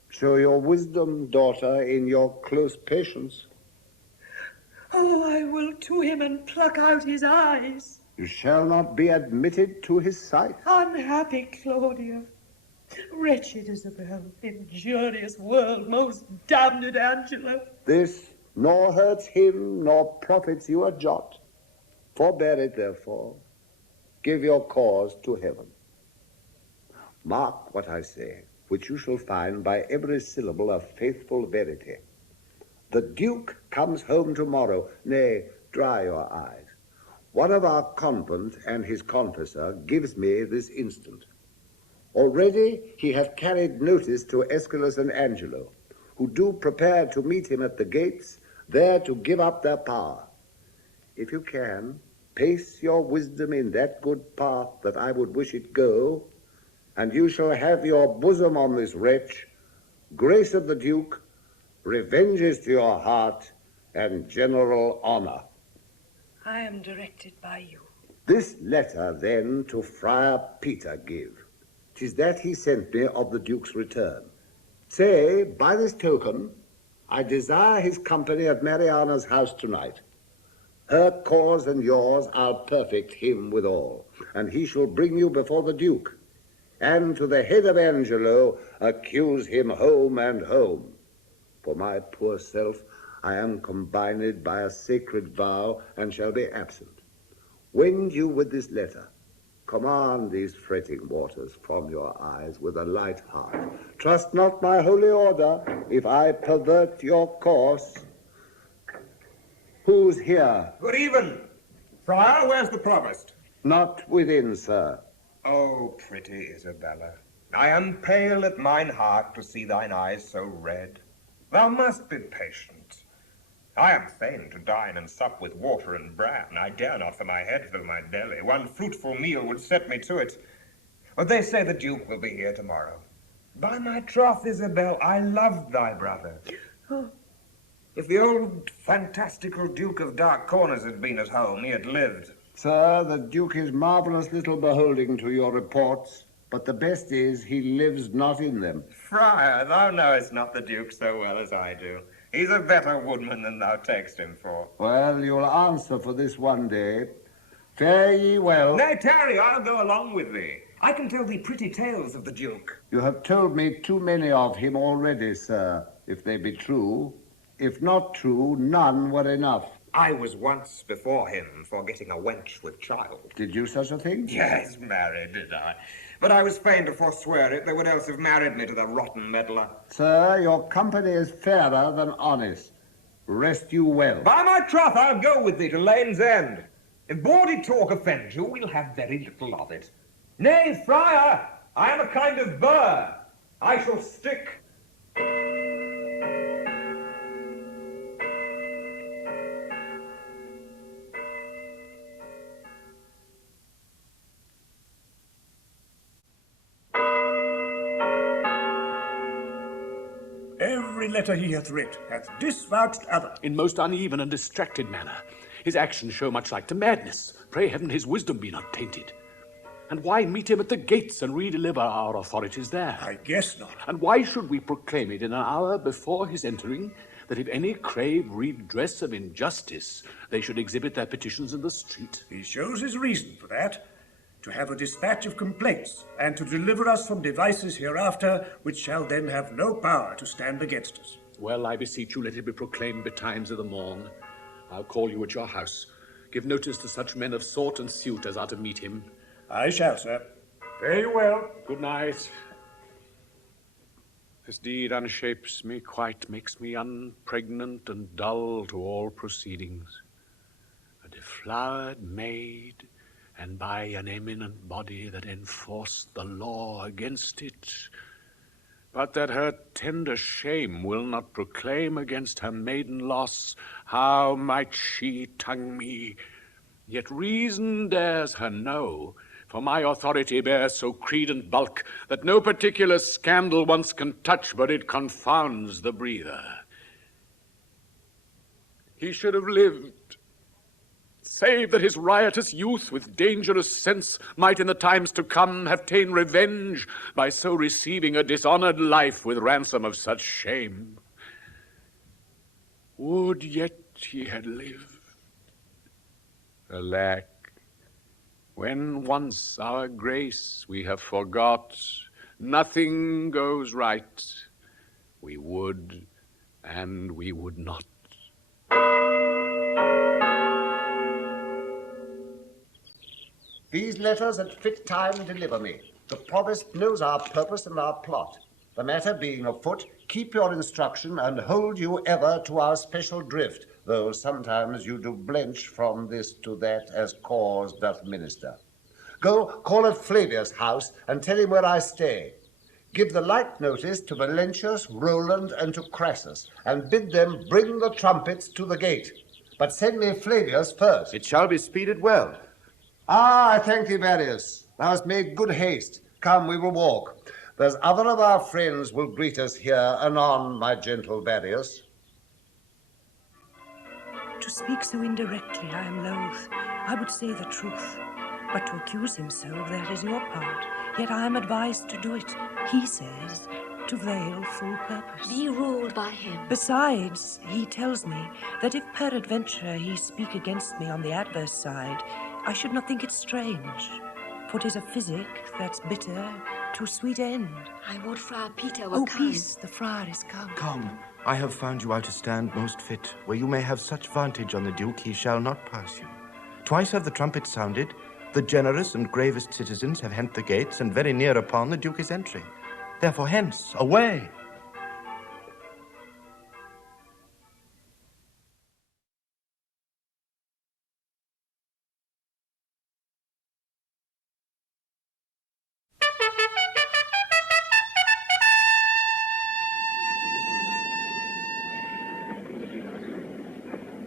Show your wisdom, daughter, in your close patience. Oh, I will to him and pluck out his eyes. You shall not be admitted to his sight. Unhappy Claudia, wretched Isabel, injurious world, most damned Angelo. This nor hurts him, nor profits you a jot. Forbear it, therefore. Give your cause to heaven. Mark what I say, which you shall find by every syllable of faithful verity. The Duke comes home tomorrow. Nay, dry your eyes. One of our convent and his confessor gives me this instant. Already he hath carried notice to Aeschylus and Angelo, who do prepare to meet him at the gates, there to give up their power. If you can, pace your wisdom in that good path that I would wish it go, and you shall have your bosom on this wretch, grace of the Duke, revenges to your heart, and general honor. I am directed by you. This letter, then, to Friar Peter give. 'Tis that he sent me of the Duke's return. Say, by this token, I desire his company at Mariana's house tonight. Her cause and yours I'll perfect him withal, and he shall bring you before the Duke, and to the head of Angelo accuse him home and home. For my poor self, I am combined by a sacred vow, and shall be absent. Wend you with this letter. Command these fretting waters from your eyes with a light heart. Trust not my holy order if I pervert your course. Who's here? Good even. Friar, where's the provost? Not within, sir. Oh, pretty Isabella, I am pale at mine heart to see thine eyes so red. Thou must be patient. I am fain to dine and sup with water and bran. I dare not for my head fill my belly. One fruitful meal would set me to it. But they say the Duke will be here tomorrow. By my troth, Isabel, I loved thy brother. Oh. If the old fantastical Duke of Dark Corners had been at home, he had lived. Sir, the Duke is marvelous little beholding to your reports, but the best is he lives not in them. Friar, thou knowest not the Duke so well as I do. He's a better woodman than thou takest him for. Well, you'll answer for this one day. Fare ye well. Nay, tarry, I'll go along with thee. I can tell thee pretty tales of the Duke. You have told me too many of him already, sir, if they be true. If not true, none were enough. I was once before him for getting a wench with child. Did you such a thing? Yes, married, did I. But I was fain to forswear it. They would else have married me to the rotten meddler. Sir, your company is fairer than honest. Rest you well. By my troth, I'll go with thee to Lane's End. If bawdy talk offends you, we'll have very little of it. Nay, friar, I am a kind of burr. I shall stick. Every letter he hath writ hath disvouched other. In most uneven and distracted manner. His actions show much like to madness. Pray heaven his wisdom be not tainted. And why meet him at the gates and redeliver our authorities there? I guess not. And why should we proclaim it in an hour before his entering, that if any crave redress of injustice, they should exhibit their petitions in the street? He shows his reason for that. To have a dispatch of complaints, and to deliver us from devices hereafter, which shall then have no power to stand against us. Well, I beseech you, let it be proclaimed betimes of the morn. I'll call you at your house. Give notice to such men of sort and suit as are to meet him. I shall, sir. Very well. Good night. This deed unshapes me quite, makes me unpregnant and dull to all proceedings. A deflowered maid, and by an eminent body that enforced the law against it, but that her tender shame will not proclaim against her maiden loss. How might she tongue me? Yet reason dares her no, for my authority bears so credent bulk that no particular scandal once can touch, but it confounds the breather. He should have lived, save that his riotous youth with dangerous sense might in the times to come have ta'en revenge by so receiving a dishonored life with ransom of such shame. Would yet he had lived. Alack, when once our grace we have forgot, nothing goes right. We would, and we would not. These letters at fit time deliver me. The promise knows our purpose and our plot. The matter being afoot, keep your instruction and hold you ever to our special drift, though sometimes you do blench from this to that as cause doth minister. Go, call at Flavius' house and tell him where I stay. Give the like notice to Valentius, Roland, and to Crassus, and bid them bring the trumpets to the gate. But send me Flavius first. It shall be speeded well. Ah, I thank thee, Varius. Thou hast made good haste. Come, we will walk. There's other of our friends will greet us here anon, my gentle Varius. To speak so indirectly, I am loath. I would say the truth. But to accuse him so, that is your part. Yet I am advised to do it, he says, to veil full purpose. Be ruled by him. Besides, he tells me that if peradventure he speak against me on the adverse side, I should not think it strange, for 'tis a physic that's bitter to sweet end. I would Friar Peter were Oh, come. peace, the friar is come. Come, I have found you out to stand most fit, where you may have such vantage on the Duke he shall not pass you. Twice have the trumpets sounded, the generous and gravest citizens have hent the gates, and very near upon the Duke is entering. Therefore hence, away!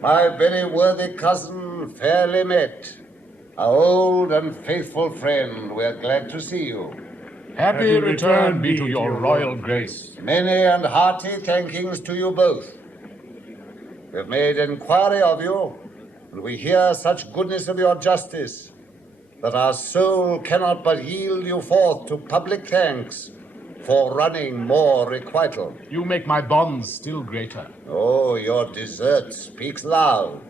My very worthy cousin, fairly met. Our old and faithful friend, we are glad to see you. Happy return be to your royal grace. Many and hearty thankings to you both. We have made inquiry of you, and we hear such goodness of your justice, that our soul cannot but yield you forth to public thanks for running more requital. You make my bonds still greater. Oh, your desert speaks loud.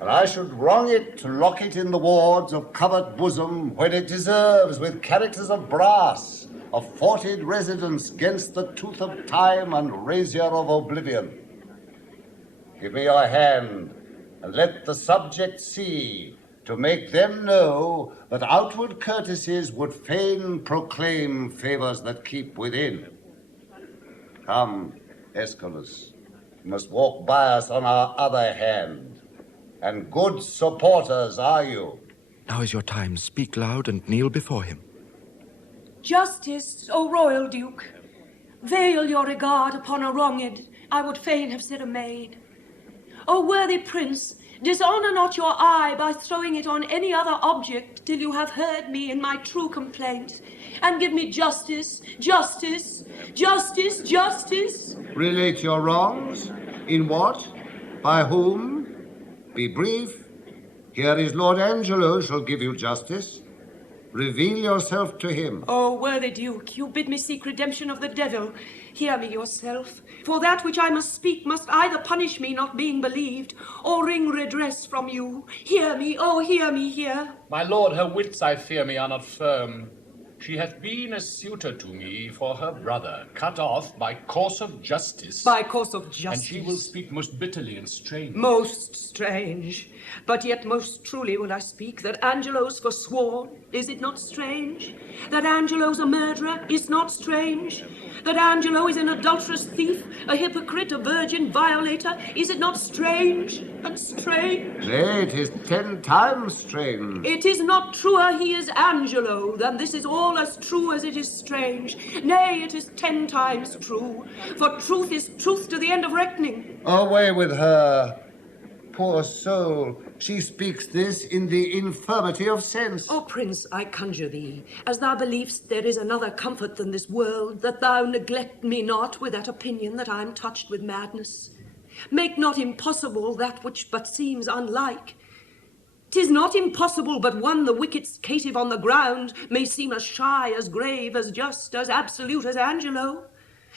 And I should wrong it to lock it in the wards of covert bosom when it deserves with characters of brass, a forted residence gainst the tooth of time and razier of oblivion. Give me your hand, and let the subject see, to make them know that outward courtesies would fain proclaim favors that keep within. Come, Aeschylus, you must walk by us on our other hand. And good supporters are you. Now is your time. Speak loud and kneel before him. Justice, O royal duke, veil your regard upon a wronged, I would fain have said a maid. O worthy prince, dishonor not your eye by throwing it on any other object till you have heard me in my true complaint, and give me justice, justice, justice, justice. Relate your wrongs. In what? By whom? Be brief. Here is Lord Angelo shall give you justice. Reveal yourself to him. O worthy duke, you bid me seek redemption of the devil. Hear me yourself, for that which I must speak must either punish me not being believed, or wring redress from you. Hear me, oh, hear me here. My lord, her wits, I fear me, are not firm. She hath been a suitor to me for her brother, cut off by course of justice. By course of justice. And she will speak most bitterly and strange. Most strange. But yet most truly will I speak that Angelo's forsworn. Is it not strange? That Angelo's a murderer. Is not strange? That Angelo is an adulterous thief, a hypocrite, a virgin violator. Is it not strange and strange? Nay, it is 10 times strange. It is not truer he is Angelo than this is all as true as it is strange. Nay, it is 10 times true, for truth is truth to the end of reckoning. Away with her. Poor soul, she speaks this in the infirmity of sense. O Prince, I conjure thee, as thou believest there is another comfort than this world, that thou neglect me not with that opinion that I am touched with madness. Make not impossible that which but seems unlike. 'Tis not impossible, but one the wicked caitiff on the ground may seem as shy, as grave, as just, as absolute as Angelo.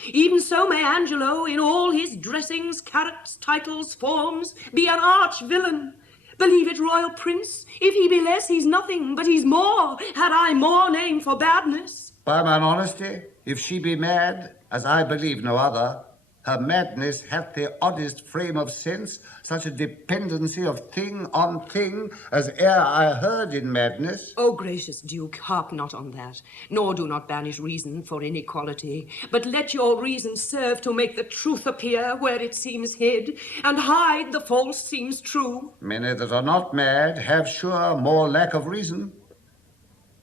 Even so may Angelo, in all his dressings, characters, titles, forms, be an arch-villain. Believe it, royal prince, if he be less, he's nothing, but he's more, had I more name for badness. By mine honesty, if she be mad, as I believe no other, her madness hath the oddest frame of sense, such a dependency of thing on thing, as e'er I heard in madness. O gracious Duke, harp not on that, nor do not banish reason for inequality, but let your reason serve to make the truth appear where it seems hid, and hide the false seems true. Many that are not mad have sure more lack of reason.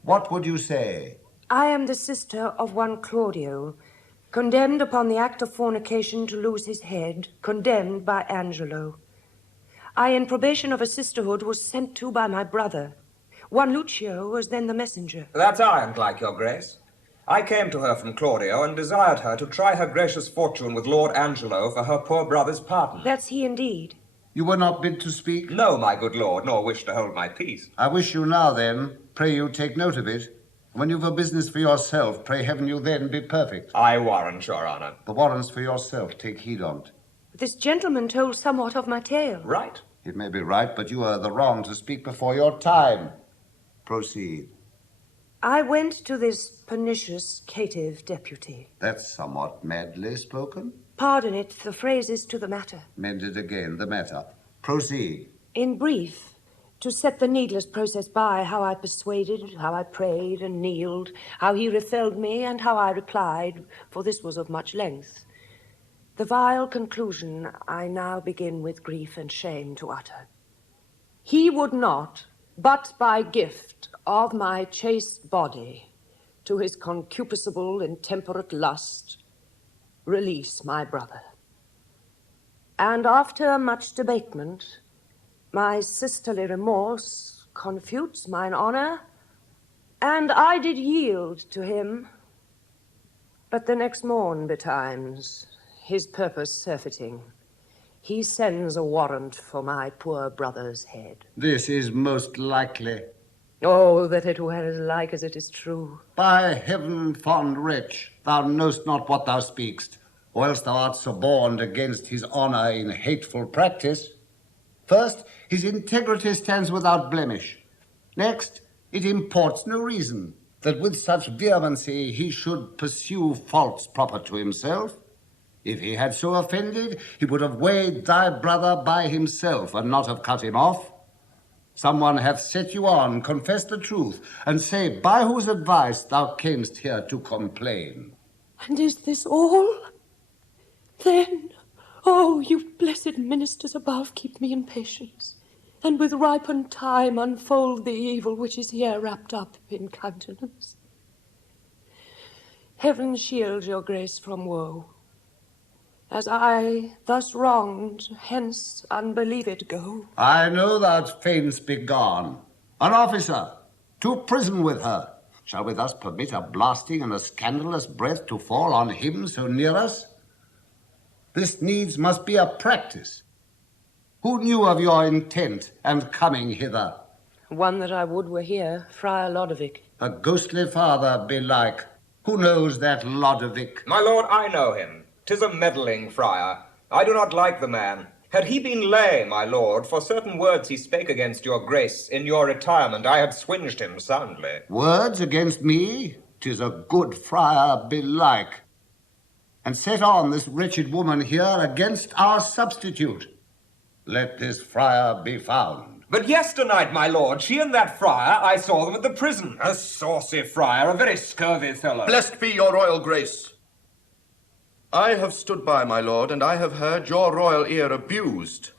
What would you say? I am the sister of one Claudio, condemned upon the act of fornication to lose his head, condemned by Angelo. I, in probation of a sisterhood, was sent to by my brother. One Lucio was then the messenger. That's I, and like your grace. I came to her from Claudio and desired her to try her gracious fortune with Lord Angelo for her poor brother's pardon. That's he indeed. You were not bid to speak? No, my good lord, nor wish to hold my peace. I wish you now, then, pray you take note of it. When you've a business for yourself, pray heaven you then be perfect. I warrant, your honour. The warrant's for yourself, take heed on't. This gentleman told somewhat of my tale. Right. It may be right, but you are the wrong to speak before your time. Proceed. I went to this pernicious caitiff deputy. That's somewhat madly spoken. Pardon it, the phrase is to the matter. Mend it again, the matter. Proceed. In brief, to set the needless process by, how I persuaded, how I prayed and kneeled, how he refelled me, and how I replied, for this was of much length. The vile conclusion I now begin with grief and shame to utter. He would not, but by gift of my chaste body, to his concupiscible intemperate lust, release my brother. And after much debatement, my sisterly remorse confutes mine honor, and I did yield to him. But the next morn betimes, his purpose surfeiting, he sends a warrant for my poor brother's head. This is most likely. Oh, that it were as like as it is true. By heaven, fond wretch, thou knowst not what thou speakst, or else thou art suborned against his honor in hateful practice. First, his integrity stands without blemish. Next, it imports no reason that with such vehemency he should pursue faults proper to himself. If he had so offended, he would have weighed thy brother by himself, and not have cut him off. Someone hath set you on, confess the truth, and say by whose advice thou camest here to complain. And is this all? Then, oh, you blessed ministers above, keep me in patience, and with ripened time unfold the evil which is here wrapped up in countenance. Heaven shield your grace from woe. As I, thus wronged, hence unbelieved go. I know thou'lt fain be gone. An officer, to prison with her. Shall we thus permit a blasting and a scandalous breath to fall on him so near us? This needs must be a practice. Who knew of your intent and coming hither? One that I would were here, Friar Lodovick. A ghostly father, belike. Who knows that Lodovick? My lord, I know him. 'Tis a meddling friar. I do not like the man. Had he been lay, my lord, for certain words he spake against your grace in your retirement, I had swinged him soundly. Words against me? 'Tis a good friar belike, and set on this wretched woman here against our substitute. Let this friar be found. But yesternight, my lord, she and that friar, I saw them at the prison. A saucy friar, a very scurvy fellow. Blessed be your royal grace. I have stood by, my lord, and I have heard your royal ear abused.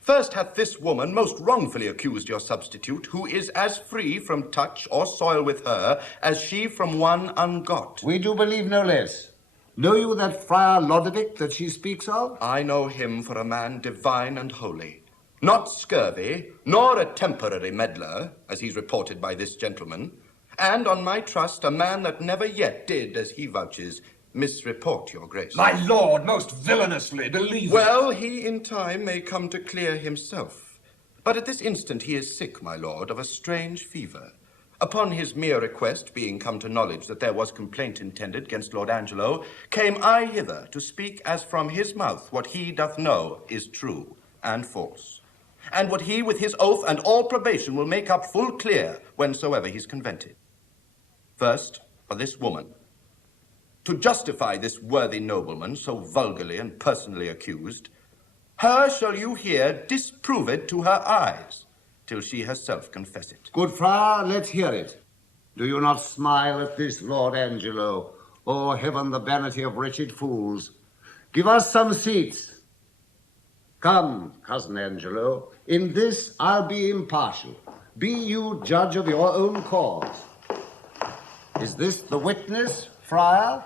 First hath this woman most wrongfully accused your substitute, who is as free from touch or soil with her as she from one ungot. We do believe no less. Know you that Friar Lodovick that she speaks of? I know him for a man divine and holy, not scurvy, nor a temporary meddler, as he's reported by this gentleman, and on my trust a man that never yet did, as he vouches, misreport your grace. My lord, most villainously, believe it. Well, he in time may come to clear himself. But at this instant he is sick, my lord, of a strange fever. Upon his mere request, being come to knowledge that there was complaint intended against Lord Angelo, came I hither to speak as from his mouth what he doth know is true and false, and what he with his oath and all probation will make up full clear whensoever he's convented. First, for this woman. To justify this worthy nobleman so vulgarly and personally accused, her shall you hear disprove it to her eyes, till she herself confess it. Good friar, let's hear it. Do you not smile at this, Lord Angelo? Oh, heaven, the vanity of wretched fools. Give us some seats. Come, cousin Angelo, in this I'll be impartial. Be you judge of your own cause. Is this the witness, friar?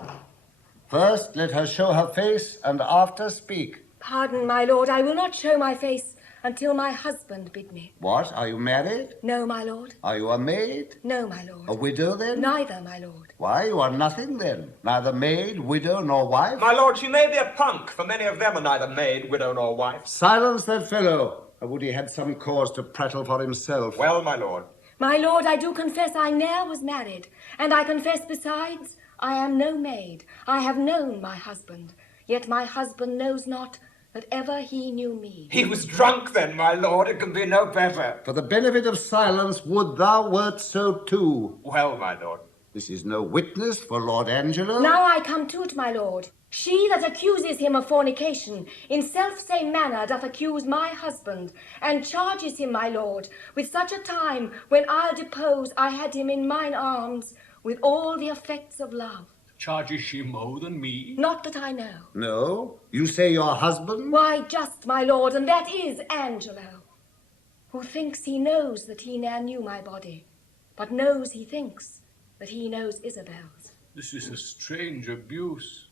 First, let her show her face, and after speak. Pardon, my lord, I will not show my face until my husband bid me. What, are you married? No, my lord. Are you a maid? No, my lord. A widow, then? Neither, my lord. Why, you are nothing, then. Neither maid, widow, nor wife? My lord, she may be a punk, for many of them are neither maid, widow, nor wife. Silence that fellow. I would he had some cause to prattle for himself. Well, my lord. My lord, I do confess I ne'er was married, and I confess besides I am no maid. I have known my husband, yet my husband knows not that ever he knew me. He was drunk then, my lord. It can be no better. For the benefit of silence, would thou wert so too. Well, my lord. This is no witness for Lord Angelo. Now I come to't, my lord. She that accuses him of fornication, in self-same manner doth accuse my husband, and charges him, my lord, with such a time when I'll depose I had him in mine arms, with all the effects of love. Charges she more than me? Not that I know. No? You say your husband? Why, just, my lord, and that is Angelo, who thinks he knows that he ne'er knew my body, but knows he thinks that he knows Isabel's. This is a strange abuse.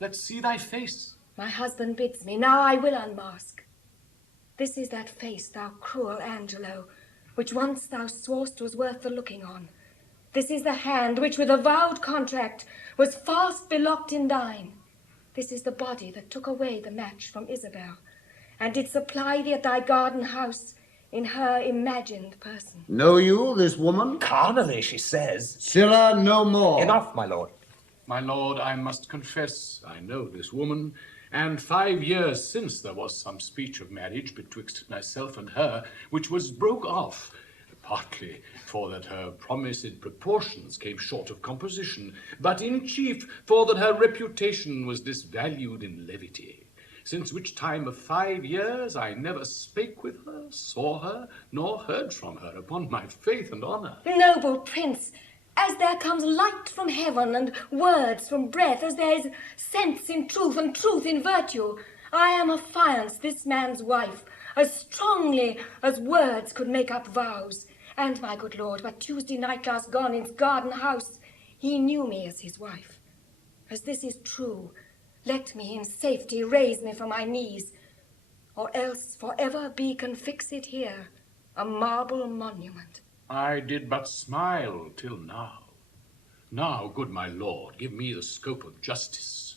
Let's see thy face. My husband bids me. Now I will unmask. This is that face, thou cruel Angelo, which once thou sworest was worth the looking on. This is the hand which with a vowed contract was fast belocked in thine. This is the body that took away the match from Isabel, and did supply thee at thy garden house in her imagined person. Know you this woman? Carnally, she says. Sirrah, no more. Enough, my lord. My lord, I must confess I know this woman, and 5 years since there was some speech of marriage betwixt myself and her, which was broke off, partly for that her promised proportions came short of composition, but in chief for that her reputation was disvalued in levity. Since which time of 5 years I never spake with her, saw her, nor heard from her, upon my faith and honour. Noble prince, as there comes light from heaven and words from breath, as there is sense in truth and truth in virtue, I am affianced this man's wife, as strongly as words could make up vows. And, my good lord, but Tuesday night last gone in's garden house, he knew me as his wife. As this is true, let me in safety raise me from my knees, or else forever be confixed here, a marble monument. I did but smile till now. Now, good my lord, give me the scope of justice.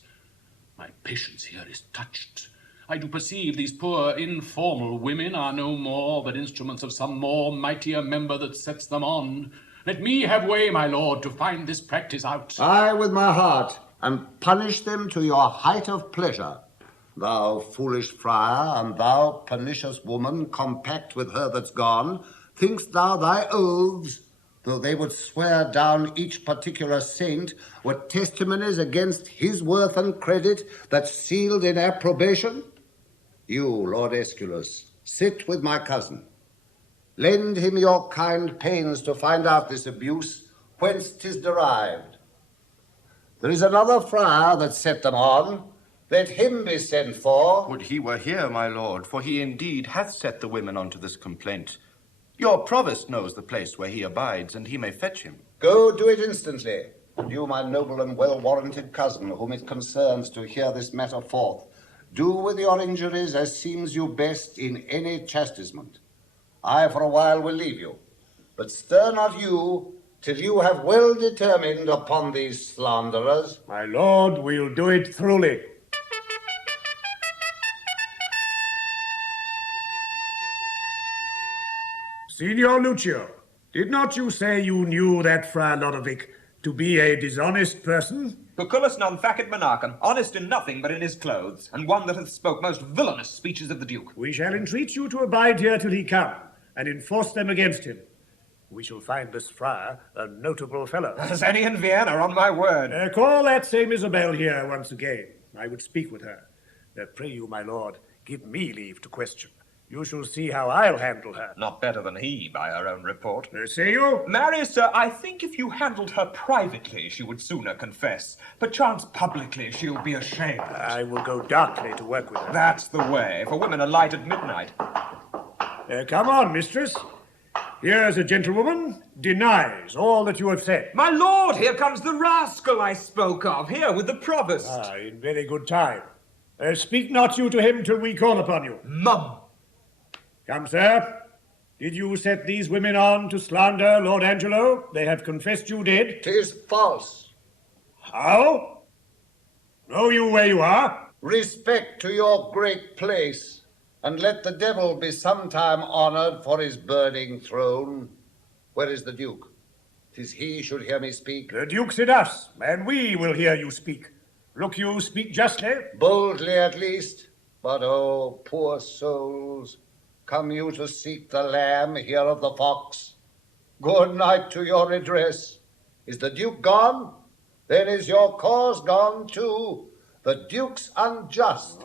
My patience here is touched. I do perceive these poor informal women are no more but instruments of some more mightier member that sets them on. Let me have way, my lord, to find this practice out. I with my heart, and punish them to your height of pleasure. Thou foolish friar, and thou pernicious woman, compact with her that's gone, think'st thou thy oaths, though they would swear down each particular saint, were testimonies against his worth and credit that sealed in approbation? You, Lord Aeschylus, sit with my cousin. Lend him your kind pains to find out this abuse, whence 'tis derived. There is another friar that set them on. Let him be sent for. Would he were here, my lord, for he indeed hath set the women onto this complaint. Your provost knows the place where he abides, and he may fetch him. Go do it instantly. And you, my noble and well-warranted cousin, whom it concerns to hear this matter forth, do with your injuries as seems you best in any chastisement. I for a while will leave you, but stir not you till you have well determined upon these slanderers. My lord, we'll do it throughly. Signor Lucio, did not you say you knew that Friar Lodovick to be a dishonest person? Cucullus non facet monachum, honest in nothing but in his clothes, and one that hath spoke most villainous speeches of the Duke. We shall entreat you to abide here till he come, and enforce them against him. We shall find this friar a notable fellow. As any in Vienna, on my word. Call that same Isabella here once again. I would speak with her. Pray you, my lord, give me leave to question. You shall see how I'll handle her. Not better than he, by her own report. Say you? Marry, sir, I think if you handled her privately, she would sooner confess. Perchance publicly she'll be ashamed. I will go darkly to work with her. That's the way, for women are light at midnight. Come on, mistress. Here's a gentlewoman denies all that you have said. My lord, here comes the rascal I spoke of, here with the provost. In very good time. Speak not you to him till we call upon you. Mum. Come, sir. Did you set these women on to slander Lord Angelo? They have confessed you did. 'Tis false. How? Know you where you are? Respect to your great place, and let the devil be sometime honored for his burning throne. Where is the Duke? 'Tis he should hear me speak. The Duke's in us, and we will hear you speak. Look you speak justly? Boldly at least, but oh, poor souls, come you to seek the lamb, hear of the fox. Good night to your redress. Is the Duke gone? Then is your cause gone too. The Duke's unjust,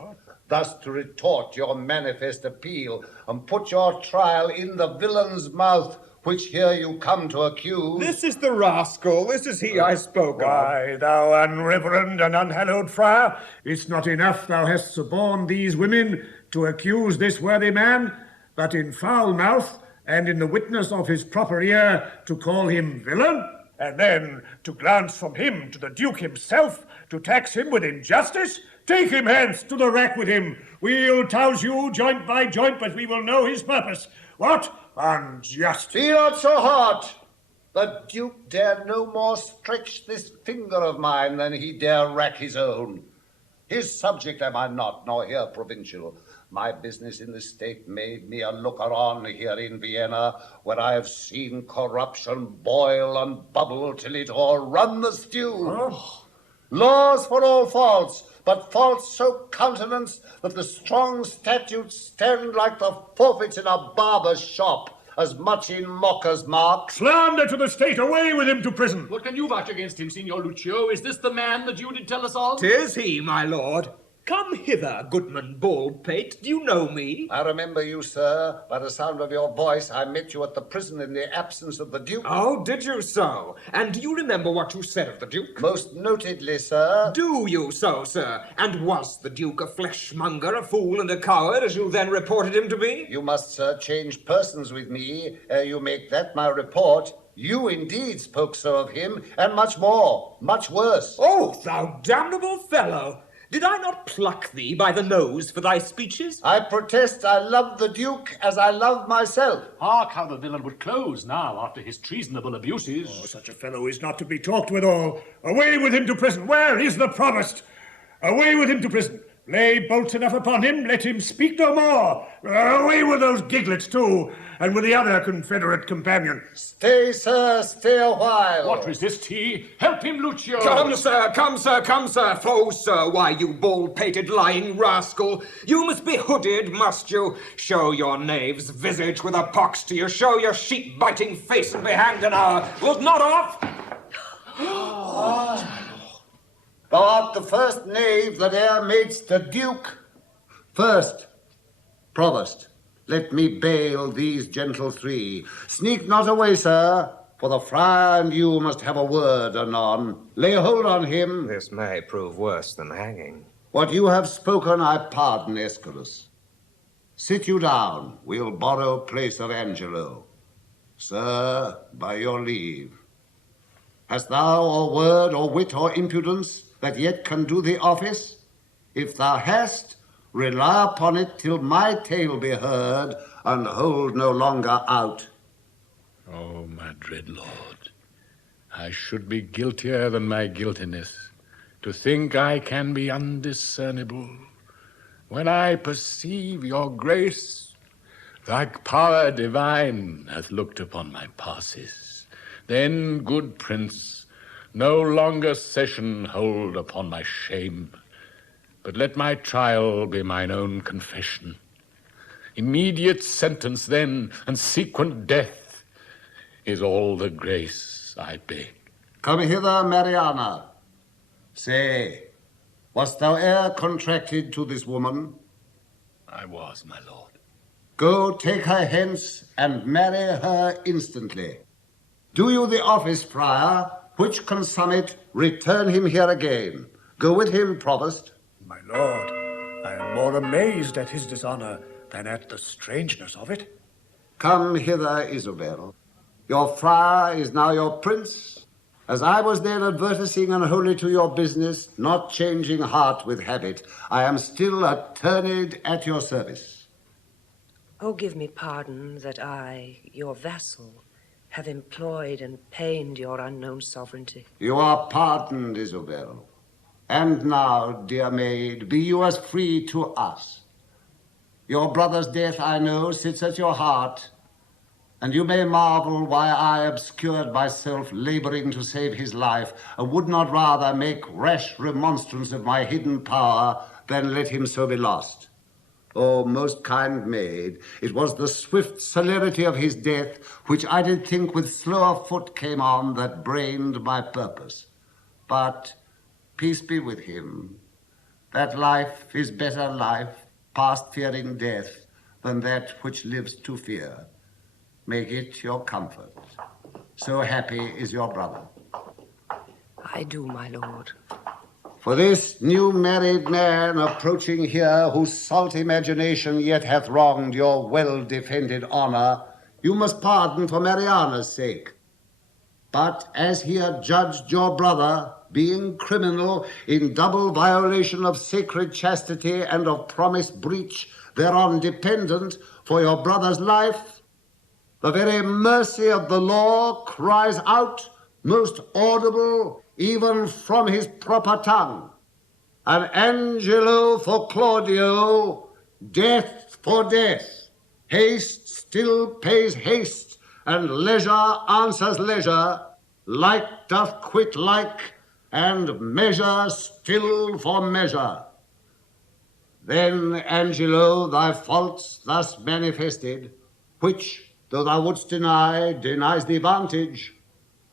thus to retort your manifest appeal, and put your trial in the villain's mouth, which here you come to accuse. This is the rascal, this is he I spoke of. Why, thou unreverend and unhallowed friar, it's not enough thou hast suborned these women to accuse this worthy man, but in foul mouth and in the witness of his proper ear to call him villain, and then to glance from him to the Duke himself to tax him with injustice? Take him hence to the rack with him. We'll touse you joint by joint, but we will know his purpose. What? Unjust. Be not so hard. The Duke dare no more stretch this finger of mine than he dare rack his own. His subject am I not, nor here provincial. My business in the state made me a looker-on here in Vienna, where I have seen corruption boil and bubble till it all run the stew. Oh. Laws for all faults, but faults so countenanced that the strong statutes stand like the forfeits in a barber's shop, as much in mockers' mark. Slander to the state, away with him to prison. What can you vouch against him, Signor Lucio? Is this the man that you did tell us of? 'Tis he, my lord. Come hither, Goodman Baldpate. Do you know me? I remember you, sir. By the sound of your voice, I met you at the prison in the absence of the Duke. Oh, did you so? And do you remember what you said of the Duke? Most notedly, sir. Do you so, sir? And was the Duke a fleshmonger, a fool and a coward, as you then reported him to be? You must, sir, change persons with me ere you make that my report. You indeed spoke so of him, and much more, much worse. Oh, thou damnable fellow! Did I not pluck thee by the nose for thy speeches? I protest I love the Duke as I love myself. Hark how the villain would close now after his treasonable abuses. Oh, such a fellow is not to be talked withal. Away with him to prison. Where is the provost? Away with him to prison. Lay bolts enough upon him, let him speak no more. Away with those giglets too, and with the other confederate companion. Stay, sir, stay a while. What resist he? Help him, Lucio! Come, sir, come, sir, come, sir. Foe, sir, why, you bald-pated lying rascal. You must be hooded, must you? Show your knave's visage with a pox to you. Show your sheep-biting face and be hanged an hour. Wilt not off? Thou art the first knave that e'er madest the Duke. First, Provost, let me bail these gentle three. Sneak not away, sir, for the friar and you must have a word anon. Lay hold on him. This may prove worse than hanging. What you have spoken I pardon, Aeschylus. Sit you down, we'll borrow place of Angelo. Sir, by your leave. Hast thou or word or wit or impudence that yet can do the office? If thou hast, rely upon it till my tale be heard, and hold no longer out. Oh, my dread lord, I should be guiltier than my guiltiness, to think I can be undiscernible, when I perceive your grace, thy power divine hath looked upon my passes. Then, good prince, no longer session hold upon my shame, but let my trial be mine own confession. Immediate sentence then, and sequent death, is all the grace I beg. Come hither, Mariana. Say, wast thou e'er contracted to this woman? I was, my lord. Go, take her hence, and marry her instantly. Do you the office, friar, which consummate, return him here again. Go with him, Provost. My lord, I am more amazed at his dishonor than at the strangeness of it. Come hither, Isabel. Your friar is now your prince, as I was then advertising unwholly to your business, not changing heart with habit. I am still attorneyed at your service. Oh, give me pardon that I, your vassal, have employed and pained your unknown sovereignty. You are pardoned, Isabel. And now, dear maid, be you as free to us. Your brother's death, I know, sits at your heart, and you may marvel why I obscured myself laboring to save his life, and would not rather make rash remonstrance of my hidden power than let him so be lost. Oh, most kind maid, it was the swift celerity of his death, which I did think with slower foot came on, that brained my purpose. But peace be with him. That life is better life, past fearing death, than that which lives to fear. Make it your comfort. So happy is your brother. I do, my lord. For this new married man approaching here, whose salt imagination yet hath wronged your well-defended honor, you must pardon for Mariana's sake. But as he adjudged your brother, being criminal in double violation of sacred chastity and of promise breach, thereon dependent for your brother's life, the very mercy of the law cries out, most audible, even from his proper tongue. An Angelo for Claudio, death for death. Haste still pays haste, and leisure answers leisure. Like doth quit like, and measure still for measure. Then, Angelo, thy faults thus manifested, which, though thou wouldst deny, denies thee vantage,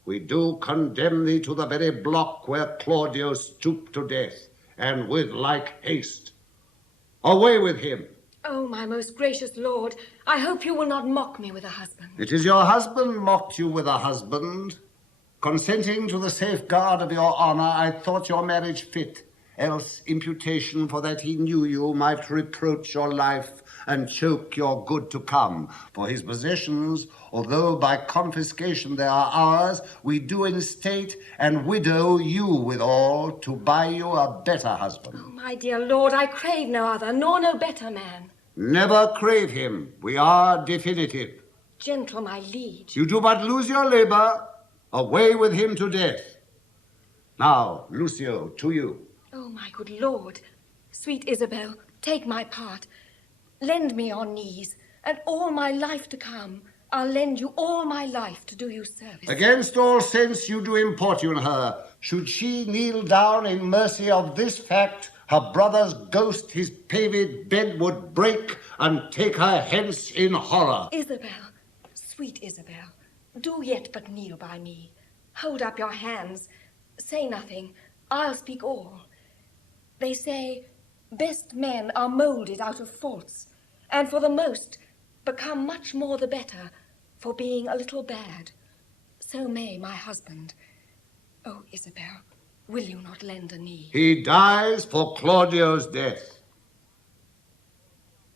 we do condemn thee to the very block where Claudio stooped to death, and with like haste. Away with him. Oh, my most gracious lord, I hope you will not mock me with a husband. It is your husband mocked you with a husband. Consenting to the safeguard of your honor, I thought your marriage fit, else imputation for that he knew you might reproach your life and choke your good to come. For his possessions, although by confiscation they are ours, we do instate and widow you withal to buy you a better husband. Oh, my dear lord, I crave no other, nor no better man. Never crave him. We are definitive. Gentle, my liege. You do but lose your labor. Away with him to death. Now, Lucio, to you. Oh, my good lord, Sweet Isabel, take my part. Lend me your knees, and all my life to come, I'll lend you all my life to do you service. Against all sense you do importune her. Should she kneel down in mercy of this fact, her brother's ghost his paved bed would break and take her hence in horror. Isabel, sweet Isabel, do yet but kneel by me. Hold up your hands. Say nothing. I'll speak all. They say best men are moulded out of faults, and for the most become much more the better for being a little bad. So may my husband. Oh, Isabel, will you not lend a knee? He dies for Claudio's death.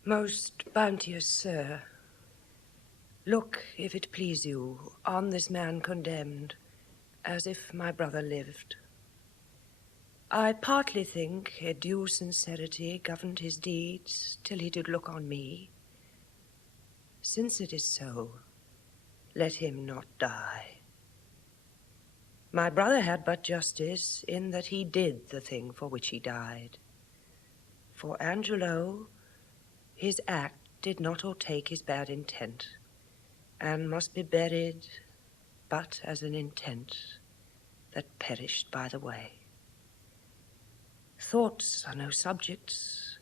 Most bounteous sir, look, if it please you, on this man condemned, as if my brother lived. I partly think a due sincerity governed his deeds till he did look on me. Since it is so, let him not die. My brother had but justice in that he did the thing for which he died. For Angelo, his act did not o'ertake his bad intent, and must be buried but as an intent that perished by the way. Thoughts are no subjects,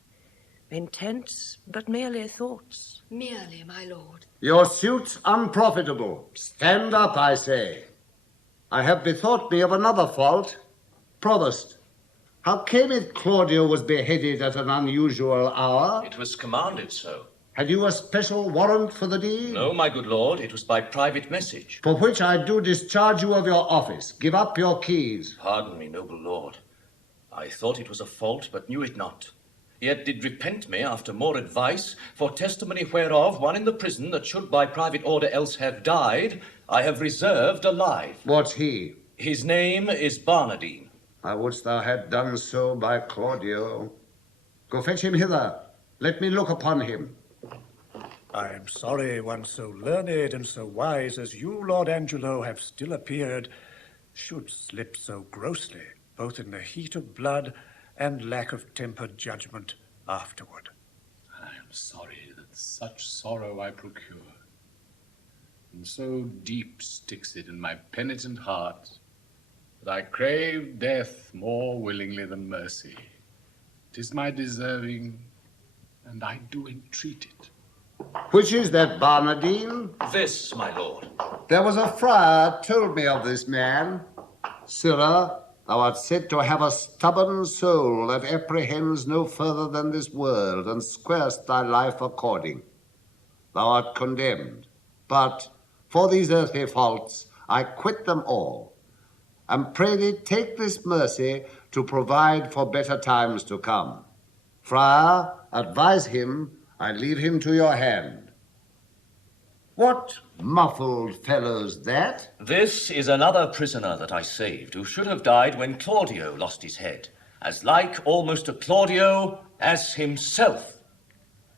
intents but merely thoughts. Merely, my lord. Your suit's unprofitable. Stand up, I say. I have bethought me of another fault. Provost, how came it Claudio was beheaded at an unusual hour? It was commanded so. Had you a special warrant for the deed? No, my good lord, it was by private message. For which I do discharge you of your office. Give up your keys. Pardon me, noble lord. I thought it was a fault, but knew it not. Yet did repent me after more advice, for testimony whereof one in the prison that should by private order else have died, I have reserved alive. What's he? His name is Barnardine. I wouldst thou had done so by Claudio. Go fetch him hither. Let me look upon him. I am sorry one so learned and so wise as you, Lord Angelo, have still appeared, should slip so grossly, both in the heat of blood and lack of tempered judgment afterward. I am sorry that such sorrow I procure, and so deep sticks it in my penitent heart that I crave death more willingly than mercy. 'Tis my deserving, and I do entreat it. Which is that Barnardine? This, my lord. There was a friar told me of this man. Sirrah, thou art said to have a stubborn soul that apprehends no further than this world, and squarest thy life according. Thou art condemned, but for these earthly faults I quit them all, and pray thee take this mercy to provide for better times to come. Friar, advise him, I leave him to your hand. What muffled fellow's that? This is another prisoner that I saved, who should have died when Claudio lost his head, as like almost to Claudio as himself.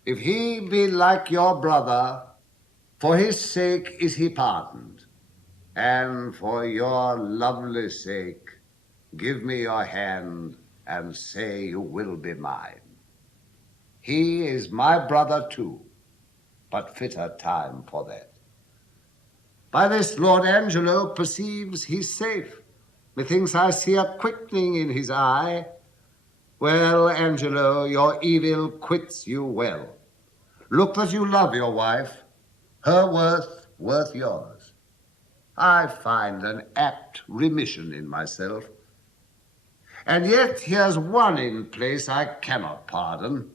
If he be like your brother, for his sake is he pardoned, and for your lovely sake, give me your hand and say you will be mine. He is my brother too, but fitter time for that. By this Lord Angelo perceives he's safe. Methinks I see a quickening in his eye. Well, Angelo, your evil quits you well. Look that you love your wife, her worth yours. I find an apt remission in myself. And yet here's one in place I cannot pardon.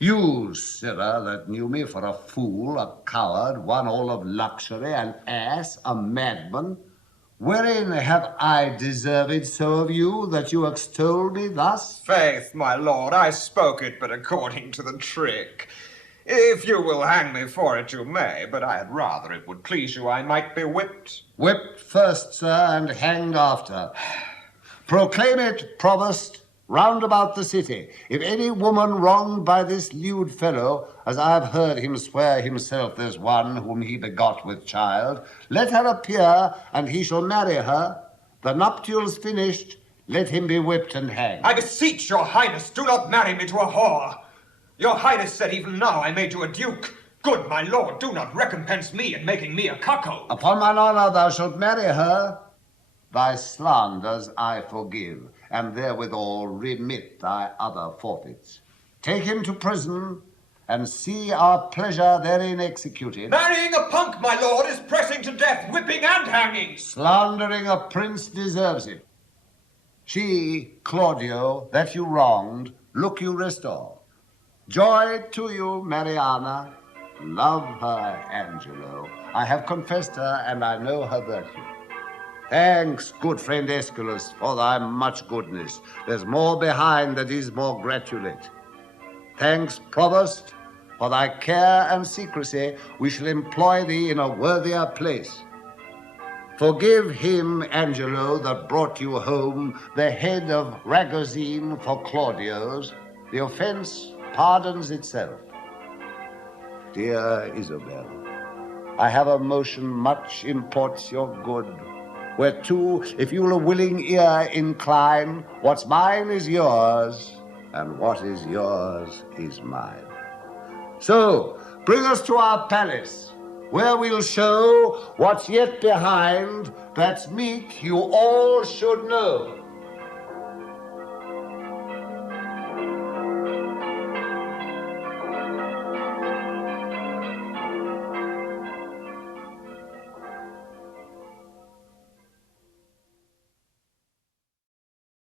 You, sirrah, that knew me for a fool, a coward, one all of luxury, an ass, a madman, wherein have I deserved so of you that you extol me thus? Faith, my lord, I spoke it but according to the trick. If you will hang me for it, you may, but I had rather it would please you I might be whipped. Whipped first, sir, and hanged after. Proclaim it, provost, round about the city. If any woman wronged by this lewd fellow, as I have heard him swear himself there's one whom he begot with child, let her appear, and he shall marry her. The nuptials finished, Let him be whipped and hanged. I beseech your highness, do not marry me to a whore. Your highness said even now I made you a duke. Good, my lord, do not recompense me in making me a cuckold. Upon mine honor thou shalt marry her. Thy slanders I forgive, and therewithal remit thy other forfeits. Take him to prison, and see our pleasure therein executed. Marrying a punk, my lord, is pressing to death, whipping and hanging. Slandering a prince deserves it. She, Claudio, that you wronged, look you restore. Joy to you, Mariana. Love her, Angelo. I have confessed her, and I know her virtue. Thanks, good friend Aeschylus, for thy much goodness. There's more behind that is more gratulate. Thanks, Provost, for thy care and secrecy. We shall employ thee in a worthier place. Forgive him, Angelo, that brought you home the head of Ragozine for Claudio's. The offense pardons itself. Dear Isabella, I have a motion much imports your good, whereto, if you'll a willing ear incline, what's mine is yours, and what is yours is mine. So, bring us to our palace, where we'll show what's yet behind, that's meet you all should know.